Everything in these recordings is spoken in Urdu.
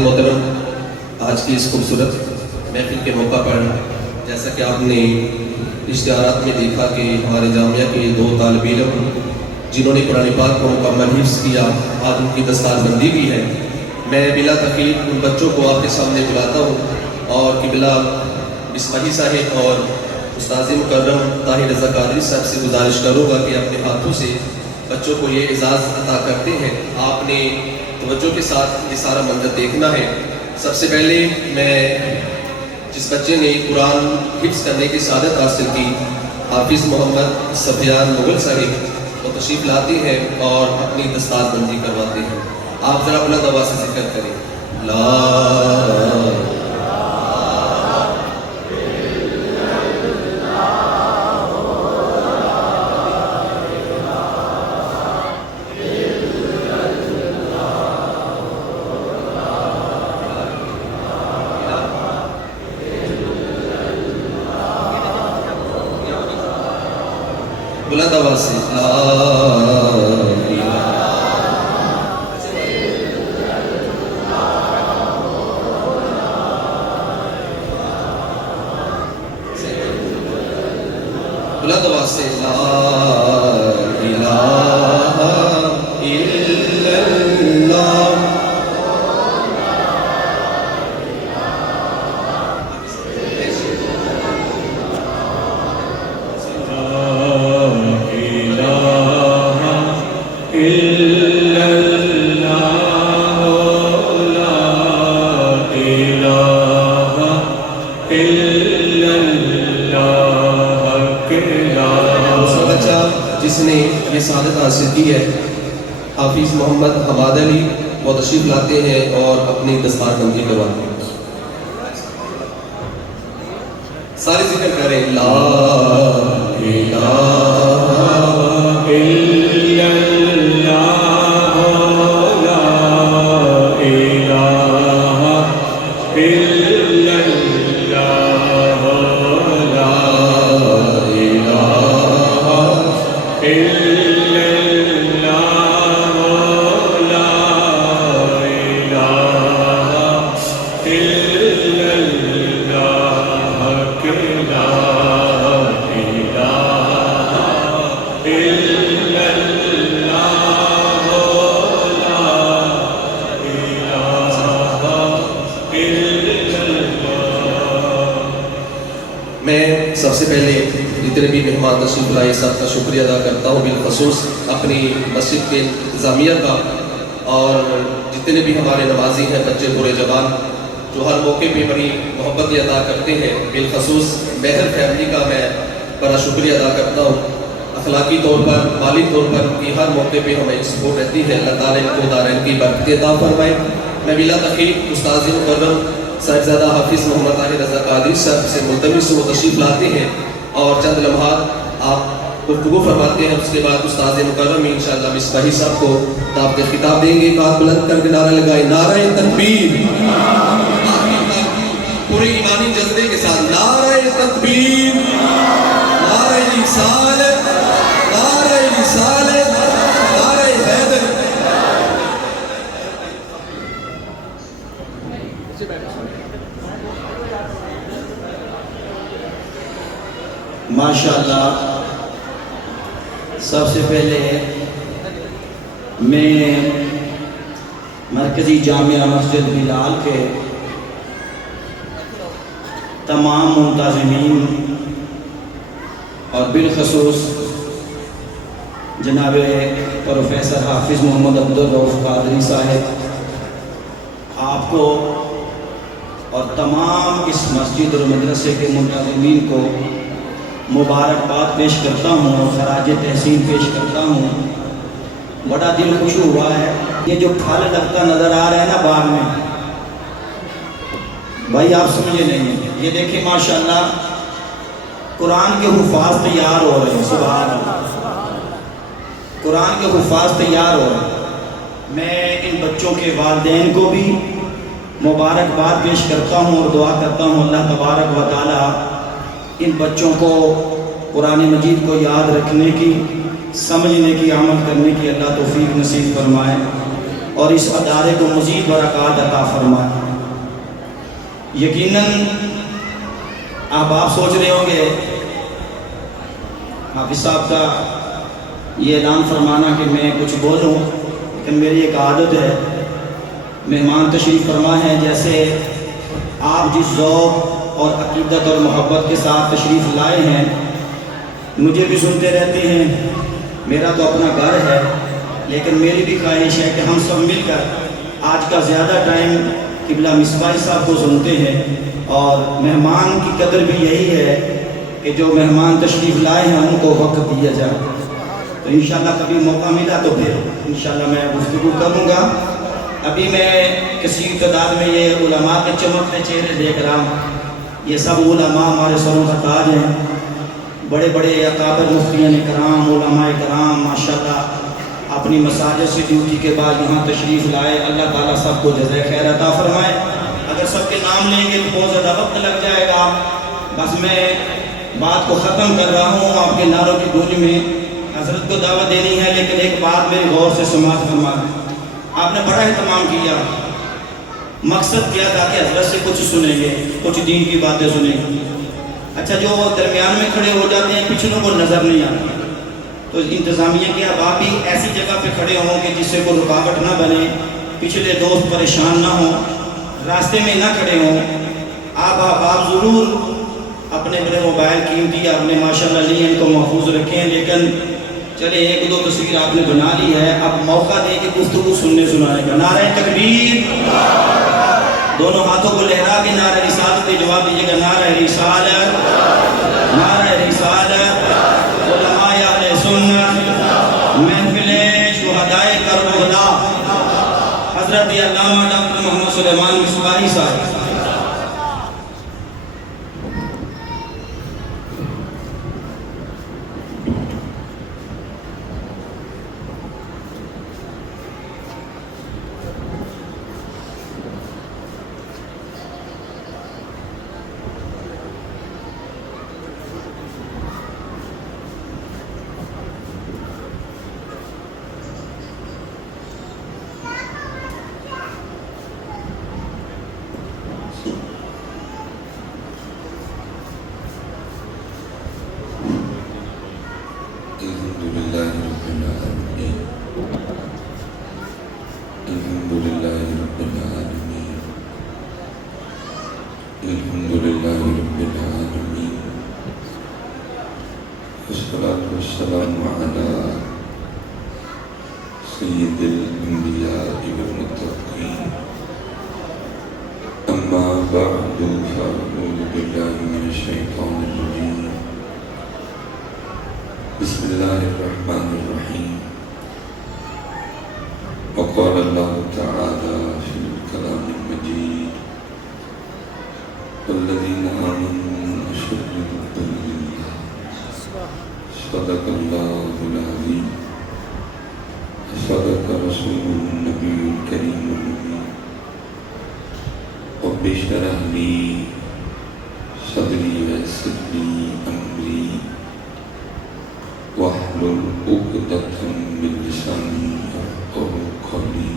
محترم، آج کی اس خوبصورت محفل کے موقع پر جیسا کہ آپ نے اشتہارات میں دیکھا کہ ہمارے جامعہ کے 2 طالب علم جنہوں نے قرآن پاک کو مکمل حفظ کیا، آج ان کی دستار بندی بھی ہے۔ میں بلا تخیر ان بچوں کو آپ کے سامنے بلاتا ہوں اور قبلہ مصباحی صاحب اور استاذ مکرم طاہر رضا قادری صاحب سے گزارش کروں گا کہ اپنے ہاتھوں سے بچوں کو یہ اعزاز عطا کرتے ہیں۔ آپ نے توجہ کے ساتھ یہ سارا منظر دیکھنا ہے۔ سب سے پہلے میں جس بچے نے قرآن حفظ کرنے کی سعادت حاصل کی، حافظ محمد سفیان مغل صاحب، وہ تشریف لاتے ہیں اور اپنی دستار بندی کرواتے ہیں۔ آپ ذرا بلند آواز سے ذکر کریں، لا بلند آواز سے بلند آواز سے لا الہ الا اللہ۔ جس نے یہ سعادت حاصل کی ہے، حافظ محمد حماد علی، وہ تشریف لاتے ہیں اور اپنی دستار بندی کرواتے ہیں۔ سارے ذکر کریں، لا الہ الا اللہ، لا الہ الا اللہ، لا میں سب سے پہلے جتنے بھی مہمان تشریف لائے سب کا شکریہ ادا کرتا ہوں، بالخصوص اپنی مسجد کے انتظامیہ کا، اور جتنے بھی ہمارے نمازی ہیں، بچے برے جوان، جو ہر موقع پہ بڑی محبت ادا کرتے ہیں، بالخصوص مہر فیملی کا میں بڑا شکریہ ادا کرتا ہوں۔ اخلاقی طور پر، مالی طور پر یہ ہر موقع پہ ہمیں سپورٹ رہتی ہے۔ اللہ تعالیٰ ان کو دارین کی برکت عطا فرمائے۔ میں بلا تخیر استاذ مکرم صاحبزادہ حافظ محمد طاہر رضا قادری صاحب سے ملتمس وہ تشریف لاتے ہیں اور چند لمحات آپ گفتگو فرماتے ہیں۔ اس کے بعد استاذ مکرم انشاءاللہ مصباحی صاحب کو دعوت خطاب دیں گے۔ ہاتھ بلند کر کے نعرہ لگائیں، نعرہ تکبیر، پورے ایمانی جذبے کے ساتھ، نعرہ تکبیر، نعرہ رسالت، نعرہ رسالت، نعرہ حیدر۔ ماشاءاللہ، سب سے پہلے میں مرکزی جامعہ مسجد بلال کے تمام منتظمین اور بالخصوص جناب پروفیسر حافظ محمد عبدالرؤف قادری صاحب، آپ کو اور تمام اس مسجد اور مدرسے کے منتظمین کو مبارکباد پیش کرتا ہوں اور خراج تحسین پیش کرتا ہوں۔ بڑا دل خوش ہوا ہے۔ یہ جو پھل لگتا نظر آ رہا ہے نا باغ میں، بھائی آپ سمجھے نہیں، یہ دیکھیں ماشاءاللہ قرآن کے حفاظ تیار ہو رہے ہیں۔ سبحان اللہ، قرآن کے حفاظ تیار ہو رہے ہیں۔ میں ان بچوں کے والدین کو بھی مبارکباد پیش کرتا ہوں اور دعا کرتا ہوں اللہ تبارک و تعالی ان بچوں کو قرآن مجید کو یاد رکھنے کی، سمجھنے کی، عمل کرنے کی اللہ توفیق نصیب فرمائے۔ اور اس ادارے کو مزید برکات عطا فرمائے۔ یقیناً آپ سوچ رہے ہوں گے حافظ صاحب کا یہ اعلان فرمانا کہ میں کچھ بولوں، لیکن میری ایک عادت ہے، مہمان تشریف فرما ہے، جیسے آپ جس ذوق اور عقیدت اور محبت کے ساتھ تشریف لائے ہیں مجھے بھی سنتے رہتے ہیں، میرا تو اپنا گھر ہے، لیکن میری بھی خواہش ہے کہ ہم سب مل کر آج کا زیادہ ٹائم قبلہ مصباحی صاحب کو سنتے ہیں، اور مہمان کی قدر بھی یہی ہے کہ جو مہمان تشریف لائے ہیں ان کو وقت دیا جائے۔ تو انشاءاللہ کبھی موقع ملا تو پھر انشاءاللہ میں گفتگو کروں گا۔ ابھی میں کثیر تعداد میں یہ علماء کے چمکتے چہرے دیکھ رہا ہوں، یہ سب علماء ہمارے سروں کا تاج ہیں، بڑے بڑے اکابر مفتیان کرام، علماء کرام ماشاءاللہ اپنی مساجد سے ڈیوٹی کے بعد یہاں تشریف لائے۔ اللہ تعالیٰ سب کو جزائے خیر عطا فرمائے۔ اگر سب کے نام لیں گے تو بہت زیادہ وقت لگ جائے گا، بس میں بات کو ختم کر رہا ہوں۔ آپ کے نعروں کی گونج میں حضرت کو دعوت دینی ہے، لیکن ایک بات میری غور سے سماعت فرمائیں۔ آپ نے بڑا اہتمام کیا، مقصد کیا تھا کہ حضرت سے کچھ سنیں گے، کچھ دین کی باتیں سنیں گے۔ اچھا جو درمیان میں کھڑے ہو جاتے ہیں پچھلوں کو نظر نہیں آتی، تو انتظامیہ کی اب آپ بھی ایسی جگہ پہ کھڑے ہوں کہ جس سے کوئی رکاوٹ نہ بنے، پچھلے دوست پریشان نہ ہوں، راستے میں نہ کھڑے ہوں۔ آپ ضرور اپنے موبائل قیمتی آپ نے ماشاءاللہ لی ان کو محفوظ رکھیں، لیکن چلے ایک دو تصویر آپ نے بنا لی ہے، اب موقع دیں کہ گفتگو سننے سنانے کا۔ نعرہ تکبیر، دونوں ہاتھوں کو لہرا کے نعرہ رسالت پہ جواب دیجیے گا۔ نعرہ رسالت، نعرہ رسالت، علماء اہل سنت، محفل شہدائے کربلا، حضرت علامہ ڈاکٹر محمد سلیمان مصباحی صاحب۔ والسلام على سيد الأنبياء والمتقين، أما بعد فأعوذ بالله من الشيطان الرجيم، بسم الله الرحمن الرحيم، وقال الله تعالى في الكلام المجيد والذين آمنوا أشد حبا لله، صدق الله العظيم، صدق رسوله النبي الكريم الأمين، رب اشرح لي صدري ويسر لي أمري واحلل عقدة من لساني يفقهوا قولي،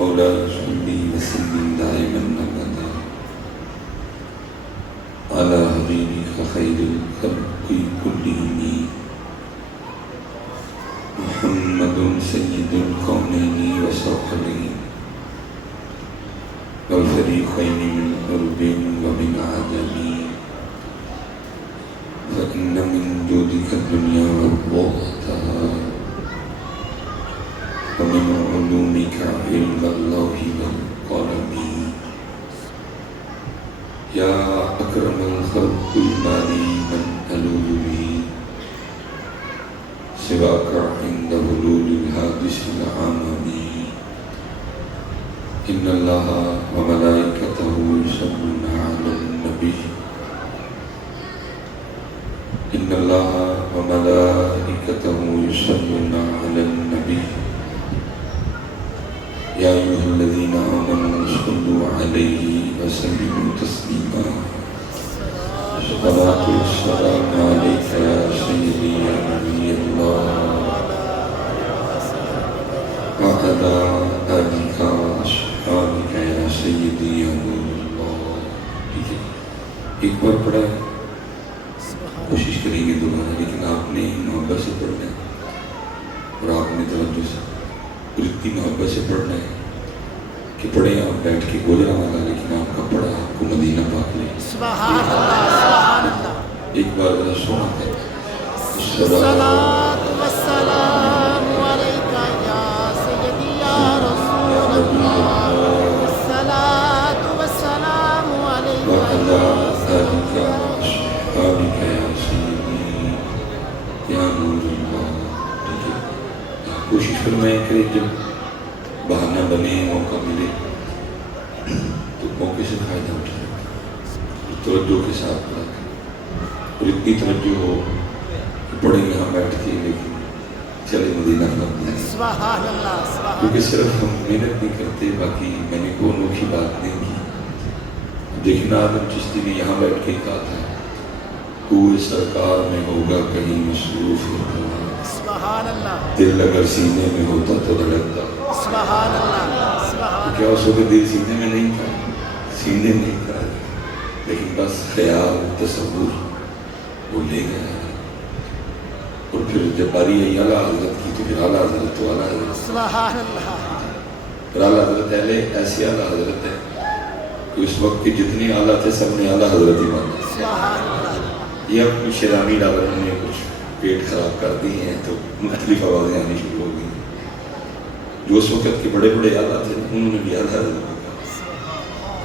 مولاي صل وسلم دائما أبدا على حبيبك خير الخلق كلهم محمد سيد الكونين والثقلين والفريقين من قرب ومن عدم، فإن من جودك الدنيا وضوءتها، ومن علومك علم اللوح والقلم، يا أكرم الخلق المالي من ألوذ به سواك عند حلول الحادث العامي، إن الله وملائكته يصلون على النبي، إن الله وملائكته يصلون على النبي، يا أيها الذين آمنوا صلوا عليه وسلموا تسليما، الصلاة والسلام عليك يا سيدي يا نبي الله وعلى آلك وأصحابك يا سيدي يا نور الله. ٹھیک ہے، ایک بار پڑھا ہے، کوشش کریں گے دوبارہ، لیکن آپ نے محبت سے پڑھنا ہے اور آپ نے توجہ سے اور اتنی محبت سے پڑھنا ہے کہ پڑھیں آپ بیٹھ کے گزرا والا، لیکن آپ کا پڑھا آپ کو مدینہ پاک لے. سبحان اللہ سبحان اللہ. ایک بار ذرا سنا تھا الصلاۃ والسلام علیک یا سیدی یا رسول اللہ. الصلاۃ والسلام علیک وعلى آلك وأصحابك يا سيدي يا نور الله. ٹھیک ہے، کوشش فرمائیں کریں جب بہانہ بنے، موقع ملے تو موقع سے فائدہ اٹھائیں، توجہ کے ساتھ پڑھا کریں اور اتنی توجہ ہو کہ پڑھیں یہاں بیٹھ کے لیکن چلے مدینہ پاک جائیں. سبحان اللہ سبحان کیونکہ صرف ہم محنت نہیں کرتے، باقی میں نے کوئی انوکھی بات نہیں کی. دیکھنا آدم چشتی نے یہاں بیٹھ کے کہا تھا کوئی سرکار میں ہوگا کہیں مصروف ہوتا، سبحان اللہ دل اگر سینے میں ہوتا تو دھڑکتا. سبحان اللہ سبحان کیا اس وقت دل سینے میں نہیں تھا، سینے نہیں تھا، لیکن بس خیال تصور وہ لے گیا. اور پھر جب باری آئی اعلیٰ حضرت کی تو پھر اعلیٰ حضرت تو اعلیٰ حضرت، سبحان اللہ. پھر اعلیٰ حضرت اہلِ ایسی اعلیٰ حضرت ہے کہ اس وقت کے جتنے اعلیٰ تھے سب نے اعلیٰ حضرت ہی مانا. سبحان اللہ. یہ اب کچھ شیرانی ڈالروں نے کچھ پیٹ خراب کر دی ہیں تو مختلف آوازیں آنی شروع ہو گئی. جو اس وقت کے بڑے بڑے اعلیٰ تھے انہوں نے بھی اعلیٰ حضرت کو کہا.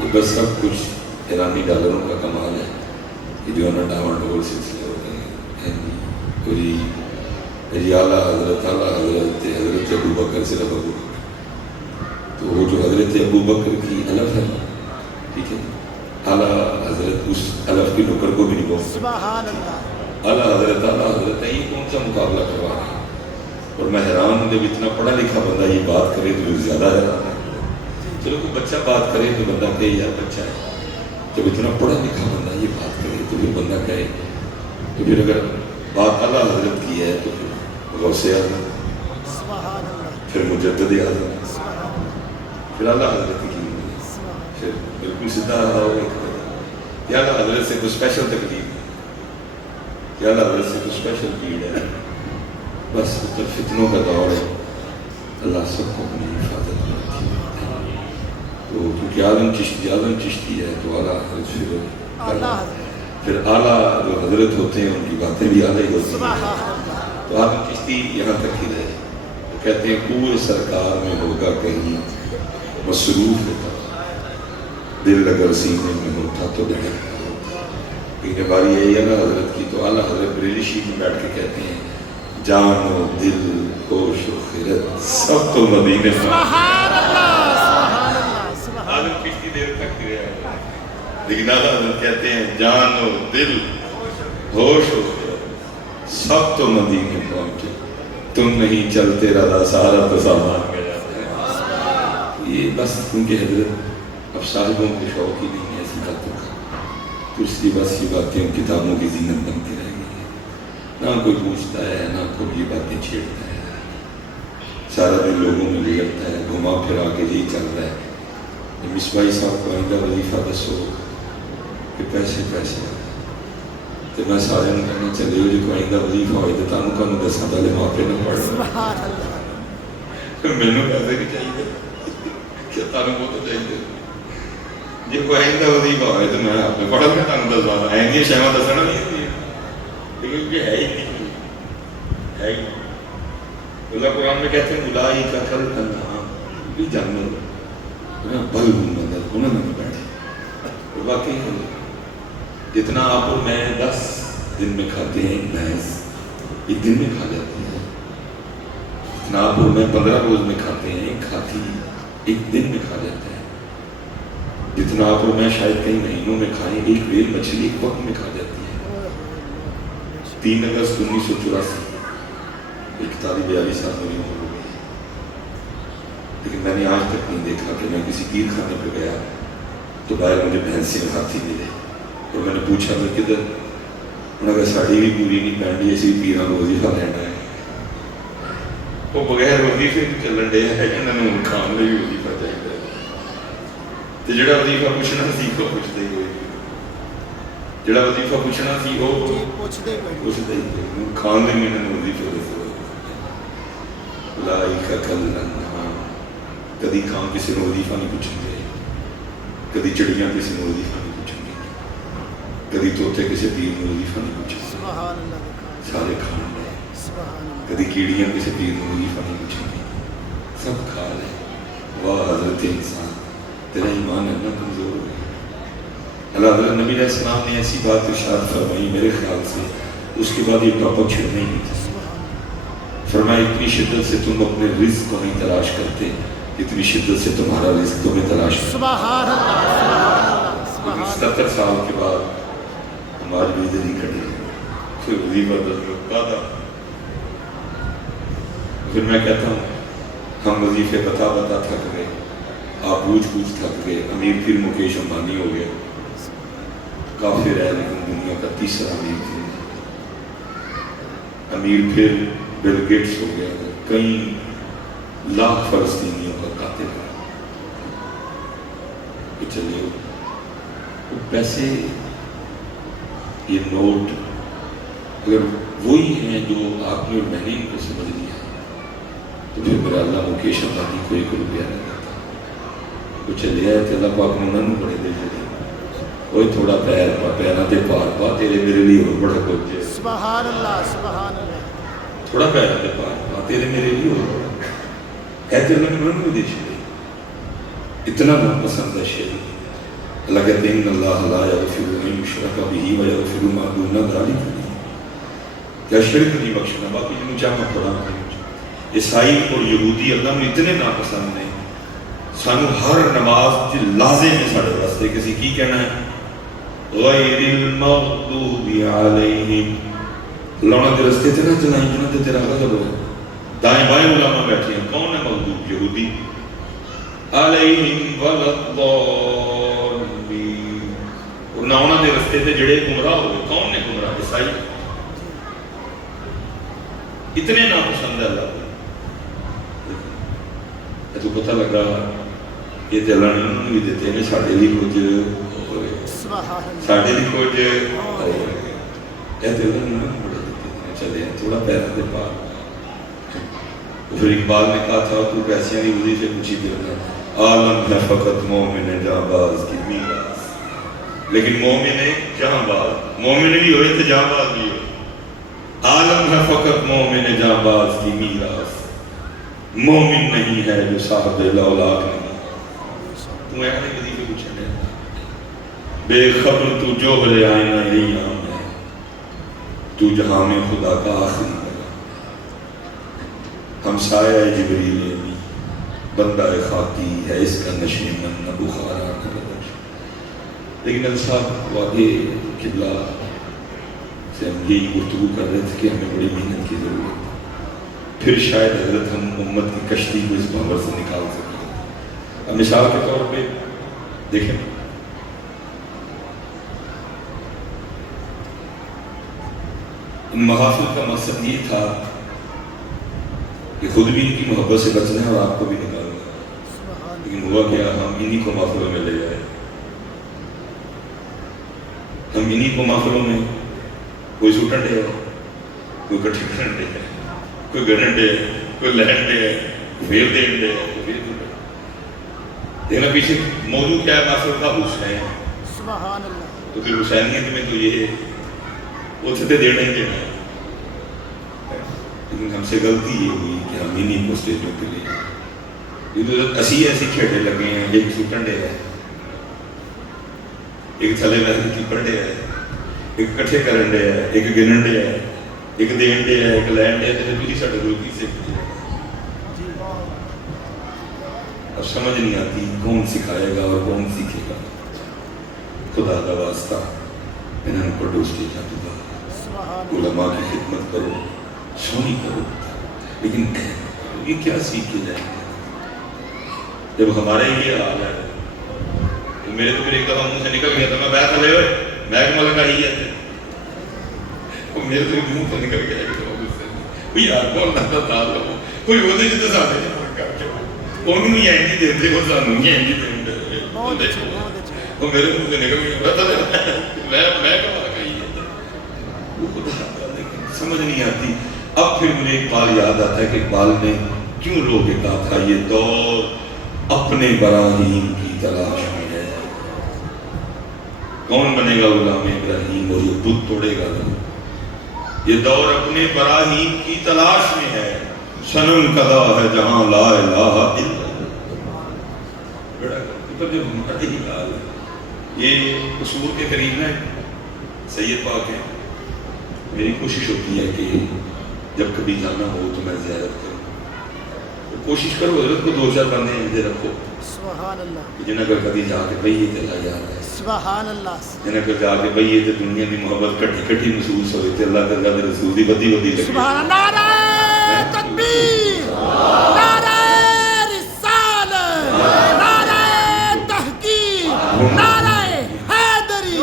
یہ بس سب کچھ ایرانی ڈالروں کا کمال ہے کہ جو ہے نا ڈاون ڈول سلسلے ہو گئے ہیں. جی اعلیٰ حضرت حضرت ابو بکر سے ابو بکر، تو وہ جو حضرت ابو بکر کی الف ہے نا، ٹھیک ہے، اعلیٰ حضرت اس الف کی نکر کو بھی نہیں بولتے. سبحان اللہ. اعلیٰ حضرت ہے، یہ کون سا مقابلہ کروا رہا ہے؟ اور میں حیران ہوں جب اتنا پڑھا لکھا بندہ یہ بات کرے تو زیادہ حیران ہے. چلو کوئی بچہ بات کرے تو بندہ کہے یار بچہ ہے، جب اتنا پڑھا لکھا بندہ یہ بات کرے تو پھر بندہ کہے. تو پھر اگر بات اعلیٰ حضرت کی ہے تو پھر غوث اعظم، سبحان اللہ. پھر مجدد اعظم، پھر اعلیٰ حضرت کی، پھر بالکل سیدھا رہا ہوگا کہ اعلیٰ حضرت سے کوئی اسپیشل تکلیف ہے، کہ اعلیٰ حضرت سے کوئی اسپیشل پیڑ ہے. بس فتنوں کا دور ہے، اللہ سب کو اپنی حفاظت میں رکھے. تو کیونکہ اعظم چشتی ہے تو اعلیٰ حضرت پھر اعلیٰ جو حضرت ہوتے ہیں ان کی باتیں بھی اعلیٰ ہی ہوتی ہیں. تو اعظم چشتی یہاں تک ہی رہے. وہ کہتے ہیں کوئی سرکار میں ہوگا کہیں مصروف ہوتا، دل اگر سینے میں ہوتا تو دھڑکتا. کیونکہ باری ہے اعلیٰ حضرت کی تو اعلیٰ حضرت بریلی شریف میں بیٹھ کے کہتے ہیں جان و دل ہوش و خیرت سب تو مدینے میں. سبحان اللہ سبحان اللہ سبحان اعظم چشتی دیر تک ہی رہے، لیکن اعلیٰ حضرت کہتے ہیں جان و دل ہوش و خیرت سب تو مدینے پہنچے، تم نہیں چلتے رہا سارا تو سامان میں جاتا ہے. یہ بس کیونکہ حضرت اب صاحبوں کے شوق ہی نہیں ہے ایسی باتوں کا، تو اس لیے بس یہ باتیں کتابوں کی زینت بن کے رہ گئی ہیں. نہ کوئی پوچھتا ہے نہ کوئی یہ باتیں چھیڑتا ہے، سارا دن لوگوں میں بگڑتا ہے، گھما پھرا کے یہی چل رہا ہے. مصباحی صاحب کو آئندہ وظیفہ دسو کہ پیسے تو میں سارے کہنا چلے ہو جو کوئی آئندہ وظیفہ ہوئے تو تمہیں دسا پہلے ماپے نہ پڑھ سبحان اللہ. مینوں پیسے نہیں چاہیے کیا تمہیں وہ تو چاہیے. جی کوئی آئندہ وظیفہ ہوئے تو میں آپ نے پڑھا میں تمہیں دسوا آئندی شہمہ دسنا نہیں ہوتی لیکن یہ ہے ہی نہیں، ہے ہی. اللہ قرآن میں کہتے ہیں اولئک کالانعام بھی جانور بل ہم اضل انہوں نے بیٹھے. اور واقعی جتنا آپ اور میں 10 دن میں کھاتے ہیں بھینس ایک دن میں کھا جاتی ہے، جتنا آپ اور میں 15 روز میں کھاتے ہیں ایک ہاتھی ایک دن میں کھا جاتا ہے، جتنا آپ اور میں شاید کئی مہینوں میں کھائیں ایک ویل مچھلی ایک وقت میں کھا جاتی ہے. 3 اگست 1984 41 سال میری عمر ہو گئی، لیکن میں نے آج تک نہیں دیکھا کہ میں کسی پیر خانے پہ گیا تو باہر مجھے بھینسی میں ہاتھی ملے اور میں نے پوچھا میں کدھر، انہوں نے کہا ساڑی بھی پوری نہیں پہنی اسی پیران کو وظیفہ لینا ہے. وہ بغیر وظیفے تو چلن ڈیا ہے کہ انہوں نے کھان لئی وظیفہ چاہیے تو جڑا وظیفہ پوچھنا سی وہ پوچھتے ہی ہوئے جڑا وظیفہ پوچھنا سی وہ جی پوچھتے کوئی پوچھتے ہی ہوئے کھان لئی میں انہوں نے وظیفے دسو لائی کا کلن کدی کھان کسی نے وظیفہ نہیں پوچھیں گے کدی چڑیاں کسی نے وظیفہ نہیں پوچھیں گے کدی طوطے کسی پیر نے وظیفہ نہیں پوچھیں گے سبحان اللہ سارے کھان لے سبحان اللہ کدی کیڑیاں کسی پیر نے وظیفہ نہیں پوچھیں گے سب کھا لے واہ حضرت انسان تیرا ایمان ہے نا کمزور ہو گیا اللہ حضرت نبی علیہ السلام نے ایسی بات ارشاد فرمائی میرے خیال سے اس کے بعد یہ ٹاپک چھڑنا ہی نہیں تھا فرمایا اتنی شدت سے تم اپنے رزق کو نہیں تلاش کرتے اتنی شدت سے تمہارا رزق تمہیں تلاش کرتے سبحان اللہ سبحان اللہ سبحان اللہ 70 سال کے بعد ہماری بھی دلی کٹی کوئی وظیفہ دلتا تھا پھر میں کہتا ہوں ہم وظیفے بتا بتا تھک گئے آپ پوچھ پوچھ تھک گئے امیر پھر مکیش امبانی ہو گیا کافر ہے لیکن دنیا کا تیسرا امیر تھا امیر پھر بل گیٹس ہو گیا کئی لاکھ فلسطینیوں کا قاتل ہے چلیے وہ پیسے یہ نوٹ اگر وہی ہیں جو آپ نے اور میں نے ان کو سمجھ لیا تو پھر میرا اللہ مکیش امبانی کو 1 روپیہ نہیں دیتا وہ چلے آئے تھے اللہ پاک نے انہوں نے بڑے دے دے کوئی تھوڑا پیر پا پیرا تے پار پا تیرے میرے لیے اور بڑا کچھ ہے سبحان اللہ سبحان اللہ تھوڑا پیرا تے پار پا تیرے میرے لیے اور بڑا ہے تو اللہ نے انہوں نے دے چھوڑے اتنا ناپسند ہے شیء اللہ کہتے ہیں ان اللہ لا یغفر ان یشرک بہ ویغفر ما دون ذلک کیا شرک نہیں بخشنا باقی جنوں چاہاں پڑھا عیسائی اور یہودی اللہ میں اتنے ناپسند ہیں سانو ہر نماز لازم ہے ساڑھے راستے کسی کی کہنا ہے غیر المغضوب علیہم اللہ نے راستے تے نہ چلائیں جنہاں تے تیرا غضب ہے دائیں بائیں علماء بیٹھے ہیں کون ہے مغضوب یہودی علیہم والضالین اور نہ انہاں دے راستے تے جڑے گمراہ ہوئے کون نے گمراہ عیسائی اتنے ناپسند ہے اللہ کو تو پتہ لگا یہ تے اللہ نے انہوں نے بھی دیتے ہیں ساڑھے لی کچھ ساڑھے لی کچھ یہ تے اللہ نے بڑے دیتے ہیں چلے ہیں تھوڑا پیرا دے پار پھر اقبال نے کہا تھا تو پیسیاں نہیں وزی سے کچھ ہی دینا عالم ہے فقط مومن جہاں باز کی میراث لیکن مومن جہاں باز مومن بھی ہوئے تھے جہاں باز بھی ہوئے عالم ہے فقط مومن جہاں باز کی میراث مومن نہیں ہے جو صاحب الاولاق نہیں تو ایک نے کدی بھی کچھ نہیں بے خبر تو جوہر آئینہ ایام ہے تو جہاں میں خدا کا آخری ہم سایہ جبریل امی بندہ خاکی ہے اس کا نشین من نہ بخارا نہ بدش لیکن انصاف واقعی قبلہ سے ہم یہی گفتگو کر رہے تھے کہ ہمیں بڑی محنت کی ضرورت ہے پھر شاید حضرت ہم امت کی کشتی کو اس بھنور سے نکال سکتے اب مثال کے طور پہ دیکھیں ان محافل کا مقصد یہ تھا کہ خود بھی ان کی محبت سے بچنا ہے اور آپ کو بھی نکالنا لیکن ہوا کیا ہم انہی کو محفلوں میں لے جائے ہم انہی کو محفلوں میں کوئی سوٹن ڈے ہے کوئی کٹھی کرن ڈے ہے کوئی گرن ڈے ہے کوئی لہن ڈے ہے کوئی فیر دین ڈے ہے کوئی فیر دین ڈے ہے دیکھنا پیچھے موضوع کیا ہے محفل کا حسین سبحان اللہ تو پھر حسینیت میں تو یہ وہ چھتے دینا ہی دینا ہے لیکن ہم سے غلطی یہ ہوئی کہ ہم انہی کو سٹیجوں پہ لے کیونکہ اسی ایسی کھیڑے لگے ہیں ایک سوٹن ڈے ہے ایک تھلے وحدی کی پڑھے ہے ایک کٹھے کرن ڈے ہے ایک گنن ڈے ہے ایک دین ڈے ہے ایک لین ڈے ہے تو بھی ساڑھے روکی سے اب سمجھ نہیں آتی کون سکھائے گا اور کون سیکھے گا خدا کا واسطہ انہوں کو دوستی جاتی با علماء کی خدمت کرو سونی کرو لیکن یہ کیا سیکھ کے جائیں گے جب ہمارے یہ حال ہے تو میرے تو پھر ایک دفعہ منہ سے نکل گیا تھا میں بیعت لے ہوئے محکمہ کا ہی ہے میرے تو منہ سے نکل گیا کہ یار کون نہ تھا کوئی ਉਹਦੇ ਚ ਤਾਂ ਸਾਡੇ ਚ ਫਰਕ ਕਰਕੇ ਉਹਨੂੰ ਹੀ ਐਂਡੀ ਦਿੰਦੇ ਉਹ ਸਾਨੂੰ ਹੀ ਐਂਡੀ ਦਿੰਦੇ بہت اچھے بہت اچھے وہ میرے منہ سے نکل گیا پتہ نہیں میں کہاں کہی ہے وہ خدا لیکن سمجھ نہیں آتی. اب پھر مجھے اقبال یاد آتا ہے کہ اقبال نے کیوں رو کے کہا تھا یہ دور اپنے براہیم کی تلاش میں ہے. کون بنے گا غلام ابراہیم اور یہ بت توڑے گا یہ دور اپنے براہیم کی تلاش میں ہے. صنم قضا ہے جہاں لا الہ الا اللہ. بڑا پر جو ہماری ہی حال ہے یہ قصور کے قریب ہے سید پاک ہے. میری کوشش ہوتی ہے کہ جب کبھی جانا ہو تو میں زیارت کروں. کوشش کرو حضرت کو 2-4 بندے مجھے رکھو سبحان اللہ جنہیں اگر کبھی جا کے بھئی یہ اللہ جا رہا ہے سبحان اللہ جنہیں اگر جا کے بھئی یہ تو دنیا کی محبت کٹھی محسوس ہوئے تھے اللہ کے اللہ کے رسول دی بدی لگی. سبحان اللہ نعرہ تکبیر نعرہ رسالت نعرہ تحقیق نعرہ حیدری.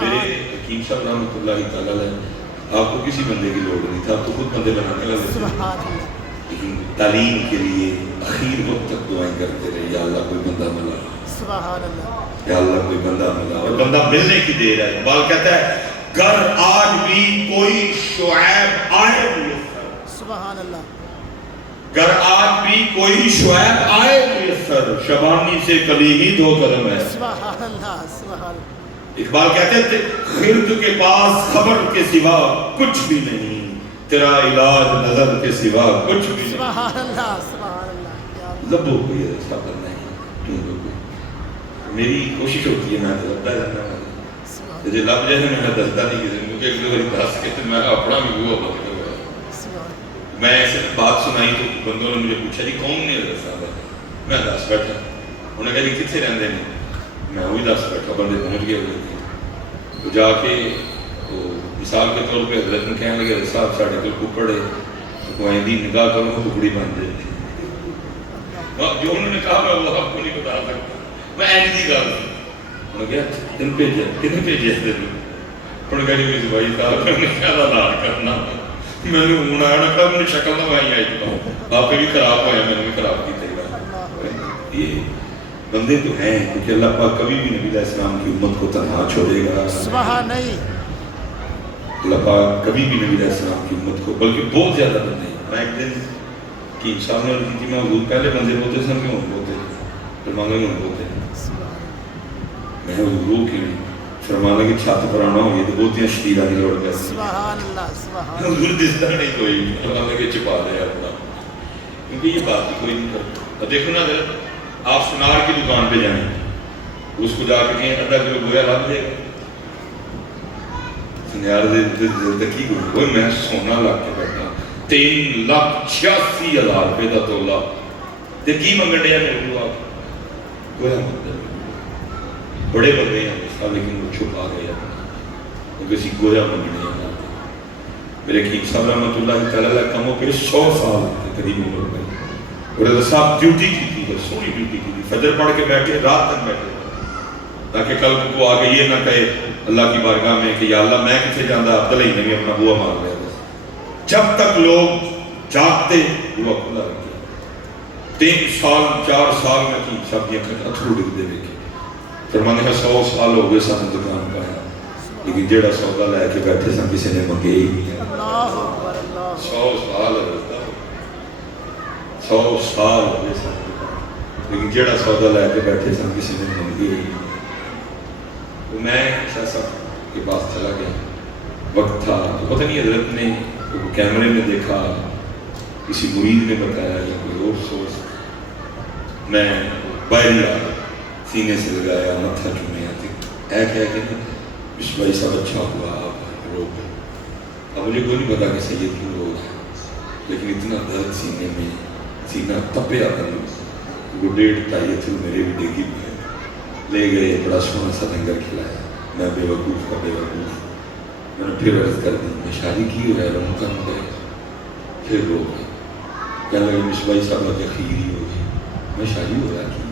میرے حکیم صاحب رحمۃ اللہ تعالیٰ علیہ آپ کو کسی بندے کی لوڑ نہیں تھا آپ تو خود بندے بنانے والے تھے سبحان اللہ لیکن تعلیم کے لیے اخیر وقت تک دعائیں کرتے رہے یا اللہ کوئی بندہ ملا سبحان اللہ یا اللہ کوئی بندہ ملا. اور بندہ ملنے کی دیر ہے. اقبال کہتا ہے گر آج بھی کوئی شعیب آئے سبحان اللہ گر آج بھی کوئی شعیب آئے میسر شبانی سے کلیمی 2 قدم ہے. سبحان اللہ سبحان اللہ. اقبال کہتے تھے خرد کے پاس خبر کے سوا کچھ بھی نہیں تیرا علاج نظر کے سوا کچھ بھی نہیں. سبحان اللہ سبحان اللہ کیا بات. لبوں کو یہ رستہ کرنا ہے. میری کوشش ہوتی ہے میں تو لبتا جانا سبحان جو لب جائے میں دستا نہیں کسی کیونکہ ایک دو باری دس کے تو میں اپنا بھی وہ بدل ہوا ہے. سبحان میں ایسے بات سنائی تو بندوں نے مجھے پوچھا جی کون نے صاحب میں دس بیٹھا انہوں نے کہا جی کتنے رہتے ہیں میں وہی دس بیٹھا بندے پہنچ گئے ہوئے تھے تو جا کے مثال کے طور پہ حضرت نے کہنے لگے صاحب ساڑھے کو کپڑے تو کوئی دی نگاہ کروں ٹکڑی بن جائے. جو انہوں نے کہا میں وہ آپ کو نہیں بتا سکتا میں ایسی ہی گل انہوں نے کہا تین بھیجے کتنے بھیجے تھے انہوں نے کہا جی میری بھائی صاحب میں نے کیا دار کرنا میں نے ہوں آیا نہ کہا میں شکل نہ بھائی آئی تو آپ بھی خراب ہویا میں نے بھی خراب کی تھی. یہ بندے تو ہیں کیونکہ اللہ پاک کبھی بھی نبی علیہ السلام کی امت کو تنہا چھوڑے گا سبحان نہیں. اللہ پاک کبھی بھی نبی علیہ السلام کی امت کو بلکہ بہت زیادہ بندے ہیں. میں ایک دن کی انسان نے کی تھی میں حضور پہلے بندے ہوتے سن کیوں ہوتے فرمانے میں ہوتے میں حضور کی فرمانے کی چھات پر آنا ہوگی تو بہت ہی شدید آگے لوڑ گیا سبحان اللہ سبحان حضور دستا نہیں کوئی فرمانے کے چھپا دے اپنا کیونکہ یہ بات کوئی نہیں کرتا. دیکھو نا اگر آپ سنار کی دکان پہ جائیں اس کو جا کے کہیں ادھا کلو گویا لگ جائے گا سنیار دے کی کوئی میں سونا لگ کے بیٹھا 3,86,000 روپے کا تولا تے کی منگن ڈیا میرے کو آپ گویا منگن بڑے بندے ہیں اس لیکن وہ چھپا گیا وہ کسی گویا منگن ڈیا میرے حکیم صاحب رحمۃ اللہ تعالیٰ علیہ کموں پہ 100 سال کے قریب عمر میں اور صاحب ڈیوٹی کی تھی سونی ڈیوٹی کی تھی فجر پڑھ کے بیٹھے رات تک بیٹھے تاکہ کل کو آگے یہ نہ کہے اللہ کی بارگاہ میں کہ یا اللہ میں کسے جاندہ عبداللہ ہی نہیں اپنا بوا مار لیا جب تک لوگ جاگتے بوا کھلا رکھتے 3 سال 4 سال میں کی سب یہ اتھرو ڈگ دے بیکے فرمانے کا 100 سال ہو گئے ساتھ دکان پایا لیکن جیڑا سودا لے کے بیٹھے سن کسی نے منگے ہی نہیں 100 سال ہوتا 100 سال ہو گئے سن لیکن جیڑا سودا لے کے بیٹھے سن کسی نے منگے ہی نہیں. تو میں شاہ صاحب کے پاس چلا گیا وقت تھا تو پتہ نہیں حضرت نے کیمرے میں دیکھا کسی مرید نے بتایا یا کوئی اور سوچ میں باہر آیا سینے سے لگایا متھا چومیا اے کہہ کے اس بھائی صاحب اچھا ہوا آپ رو گئے. اب مجھے کوئی نہیں پتا کہ سید کیوں رو رہا ہے لیکن اتنا درد سینے میں سینہ تپیا کر وہ 1.5 تھے میرے بھی ڈیگی میں لے گئے بڑا سونا سا لنگر کھلایا میں بے وقوف کا بے وقوف میں نے پھر عرض کر دی میں شادی کی ہو رہا ہے رہوں کم گئے پھر رو گئے کہنے لگے مشبائی صاحب کی خیری ہو گئی میں شادی ہو رہا تھی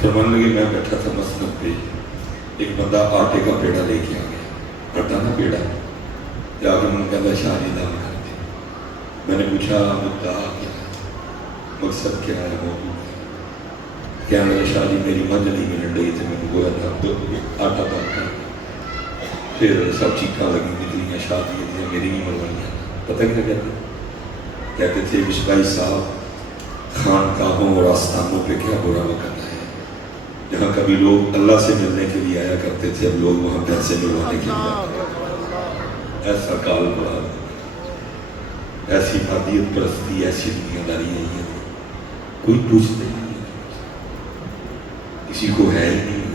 فرمان لگے میں بیٹھا تھا مسند پہ ایک بندہ آٹے کا پیڑا لے کے آ گیا آٹا نا پیڑا جا کے میں کہتا شادی دام کر دی میں نے پوچھا مدعا کیا ہے، مقصد کیا ہے، موضوع کیا میرے شاہ جی میری مجھ نہیں ملن رہی تھی، میں نے گویا تھا تو آٹا پاتا پھر سب چیخاں لگی نکلی شادی دیا میری نہیں ملوائیاں، پتہ کیا کہتے تھے مشبائی صاحب خانقاہوں اور آستانوں پہ کیا برا وقت ہے، جہاں کبھی لوگ اللہ سے ملنے کے لیے آیا کرتے تھے اب لوگ وہاں پیسے ملوانے کے لیے آتے ہیں۔ ایسا کال پڑا، ایسی مادیت پرستی، ایسی دنیا داری ہے، یہ کوئی پوچھتے نہیں، کسی کو ہے ہی نہیں۔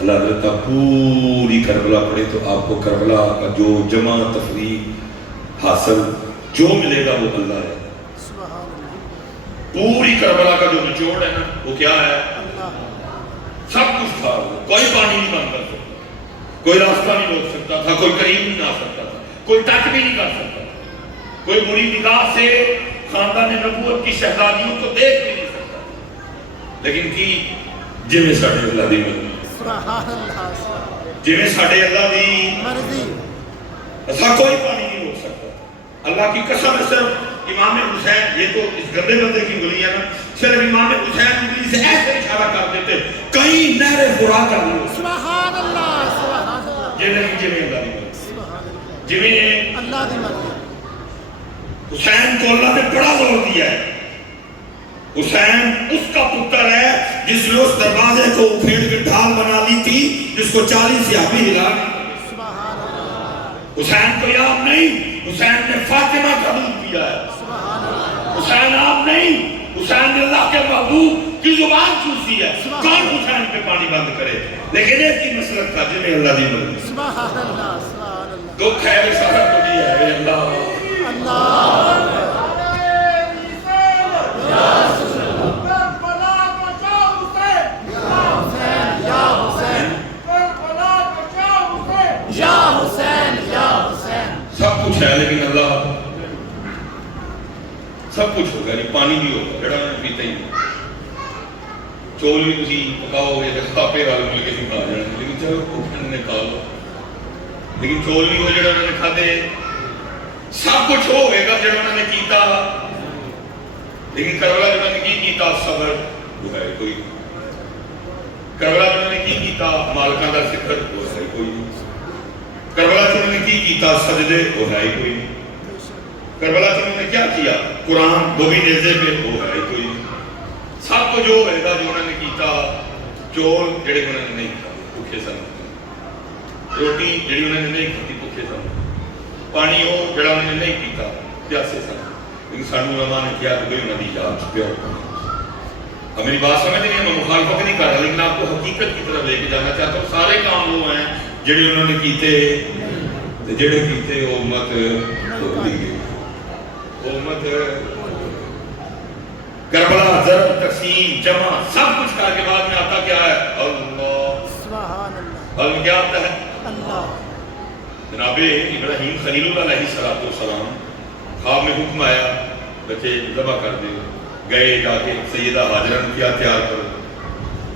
اللہ تعالیٰ پوری کربلا پڑھے تو آپ کو کربلا کا جو جمع تفریق حاصل جو ملے گا وہ اللہ ہے۔ پوری کربلا کا جو نچوڑ ہے نا وہ کیا ہے؟ سب کچھ تھا، کوئی پانی نہیں بند کر سکتا، کوئی راستہ نہیں روک سکتا تھا، کوئی قریب نہیں آ سکتا تھا، کوئی ٹچ بھی نہیں کر سکتا تھا، کوئی بری نگاہ سے خاندان نبوت کی شہزادیوں کو دیکھ بھی نہیں سکتا، لیکن کی جویں ساڈے اللہ دی مرضی، جویں ساڈے اللہ دی مرضی، ایسا کوئی پانی نہیں روک سکتا۔ اللہ کی قسم ہے، صرف امام حسین، یہ تو اس گندے بندے کی گلی ہے نا، صرف امام حسین انگلی سے ایسے اشارہ کر دیتے کئی نہریں فرا کر لی، سبحان اللہ، سبحان اللہ، یہ نہیں جویں اللہ دی مرضی، جویں اللہ دی مرضی۔ حسین کو اللہ نے بڑا زور دیا ہے، حسین اس کا پتر ہے جس نے اس دروازے کو اکھیڑ کے ڈھال بنا لی تھی جس کو 40 صحابی ہلا گئے۔ حسین کو یاد نہیں، حسین نے فاطمہ کا دودھ پیا ہے، حسین آپ نہیں، حسین نے اللہ کے محبوب کی زبان چوسی ہے، کون حسین پہ پانی بند کرے؟ لیکن ایک ہی مسلک تھا جنہیں اللہ دی مرضی، سبحان اللہ، سبحان اللہ، دکھ ہے رسالت کو دی ہے اے اللہ، سب کچھ ہے لیکن اللہ سب کچھ ہوگا، نہیں پانی بھی ہوگا جڑا میں پیتا ہی نہیں، چول بھی تسی پکاؤ گے کھاپے والے مل کے کھا جانا، لیکن چلو انہوں نے کھا لو، لیکن چول بھی ہو جڑا انہوں نے کھاتے، سب کچھ ہوئے گا جڑا انہوں نے کیتا، لیکن کربلا جڑا نے کی کیتا صبر وہ ہے کوئی، کربلا جڑا نے کی کیتا مالکاں دا ذکر وہ ہے کوئی، کربلا جڑا نے کی کیتا سجدے وہ ہے کوئی، کربلا جڑا نے کیا کیا قرآن دو بھی نیزے پہ وہ ہے کوئی، سب کو جو ہوئے گا جو انہوں نے کیتا، چول جڑے انہوں نے نہیں کھا بھوکے سن، روٹی جڑی انہوں نے نہیں کھاتی بھوکے سن، پانی وہ جڑا انہوں نے نہیں پیتا پیاسے سن، لیکن سانو علماء نے کیا کہ انہوں نے یاد چھپیا ہوتا ہے۔ اب میری بات سمجھ نہیں ہے، میں مخالفت نہیں کر رہا، لیکن آپ کو حقیقت کی طرف لے کے جانا چاہتا ہوں، سارے کام وہ ہیں جڑے انہوں نے کیتے، جڑے کیتے وہ امت توڑی گئی، وہ امت کربلا ضرب تقسیم جمع سب کچھ کر کے بعد میں آتا کیا ہے؟ اللہ، سبحان اللہ، بعد میں کیا آتا ہے؟ اللہ۔ جناب ابراہیم خلیل اللہ علیہ السلام خواب میں حکم آیا بچے ذبح کر دے، گئے جا کے سیدہ حاجرہ نے کیا تیار کرو،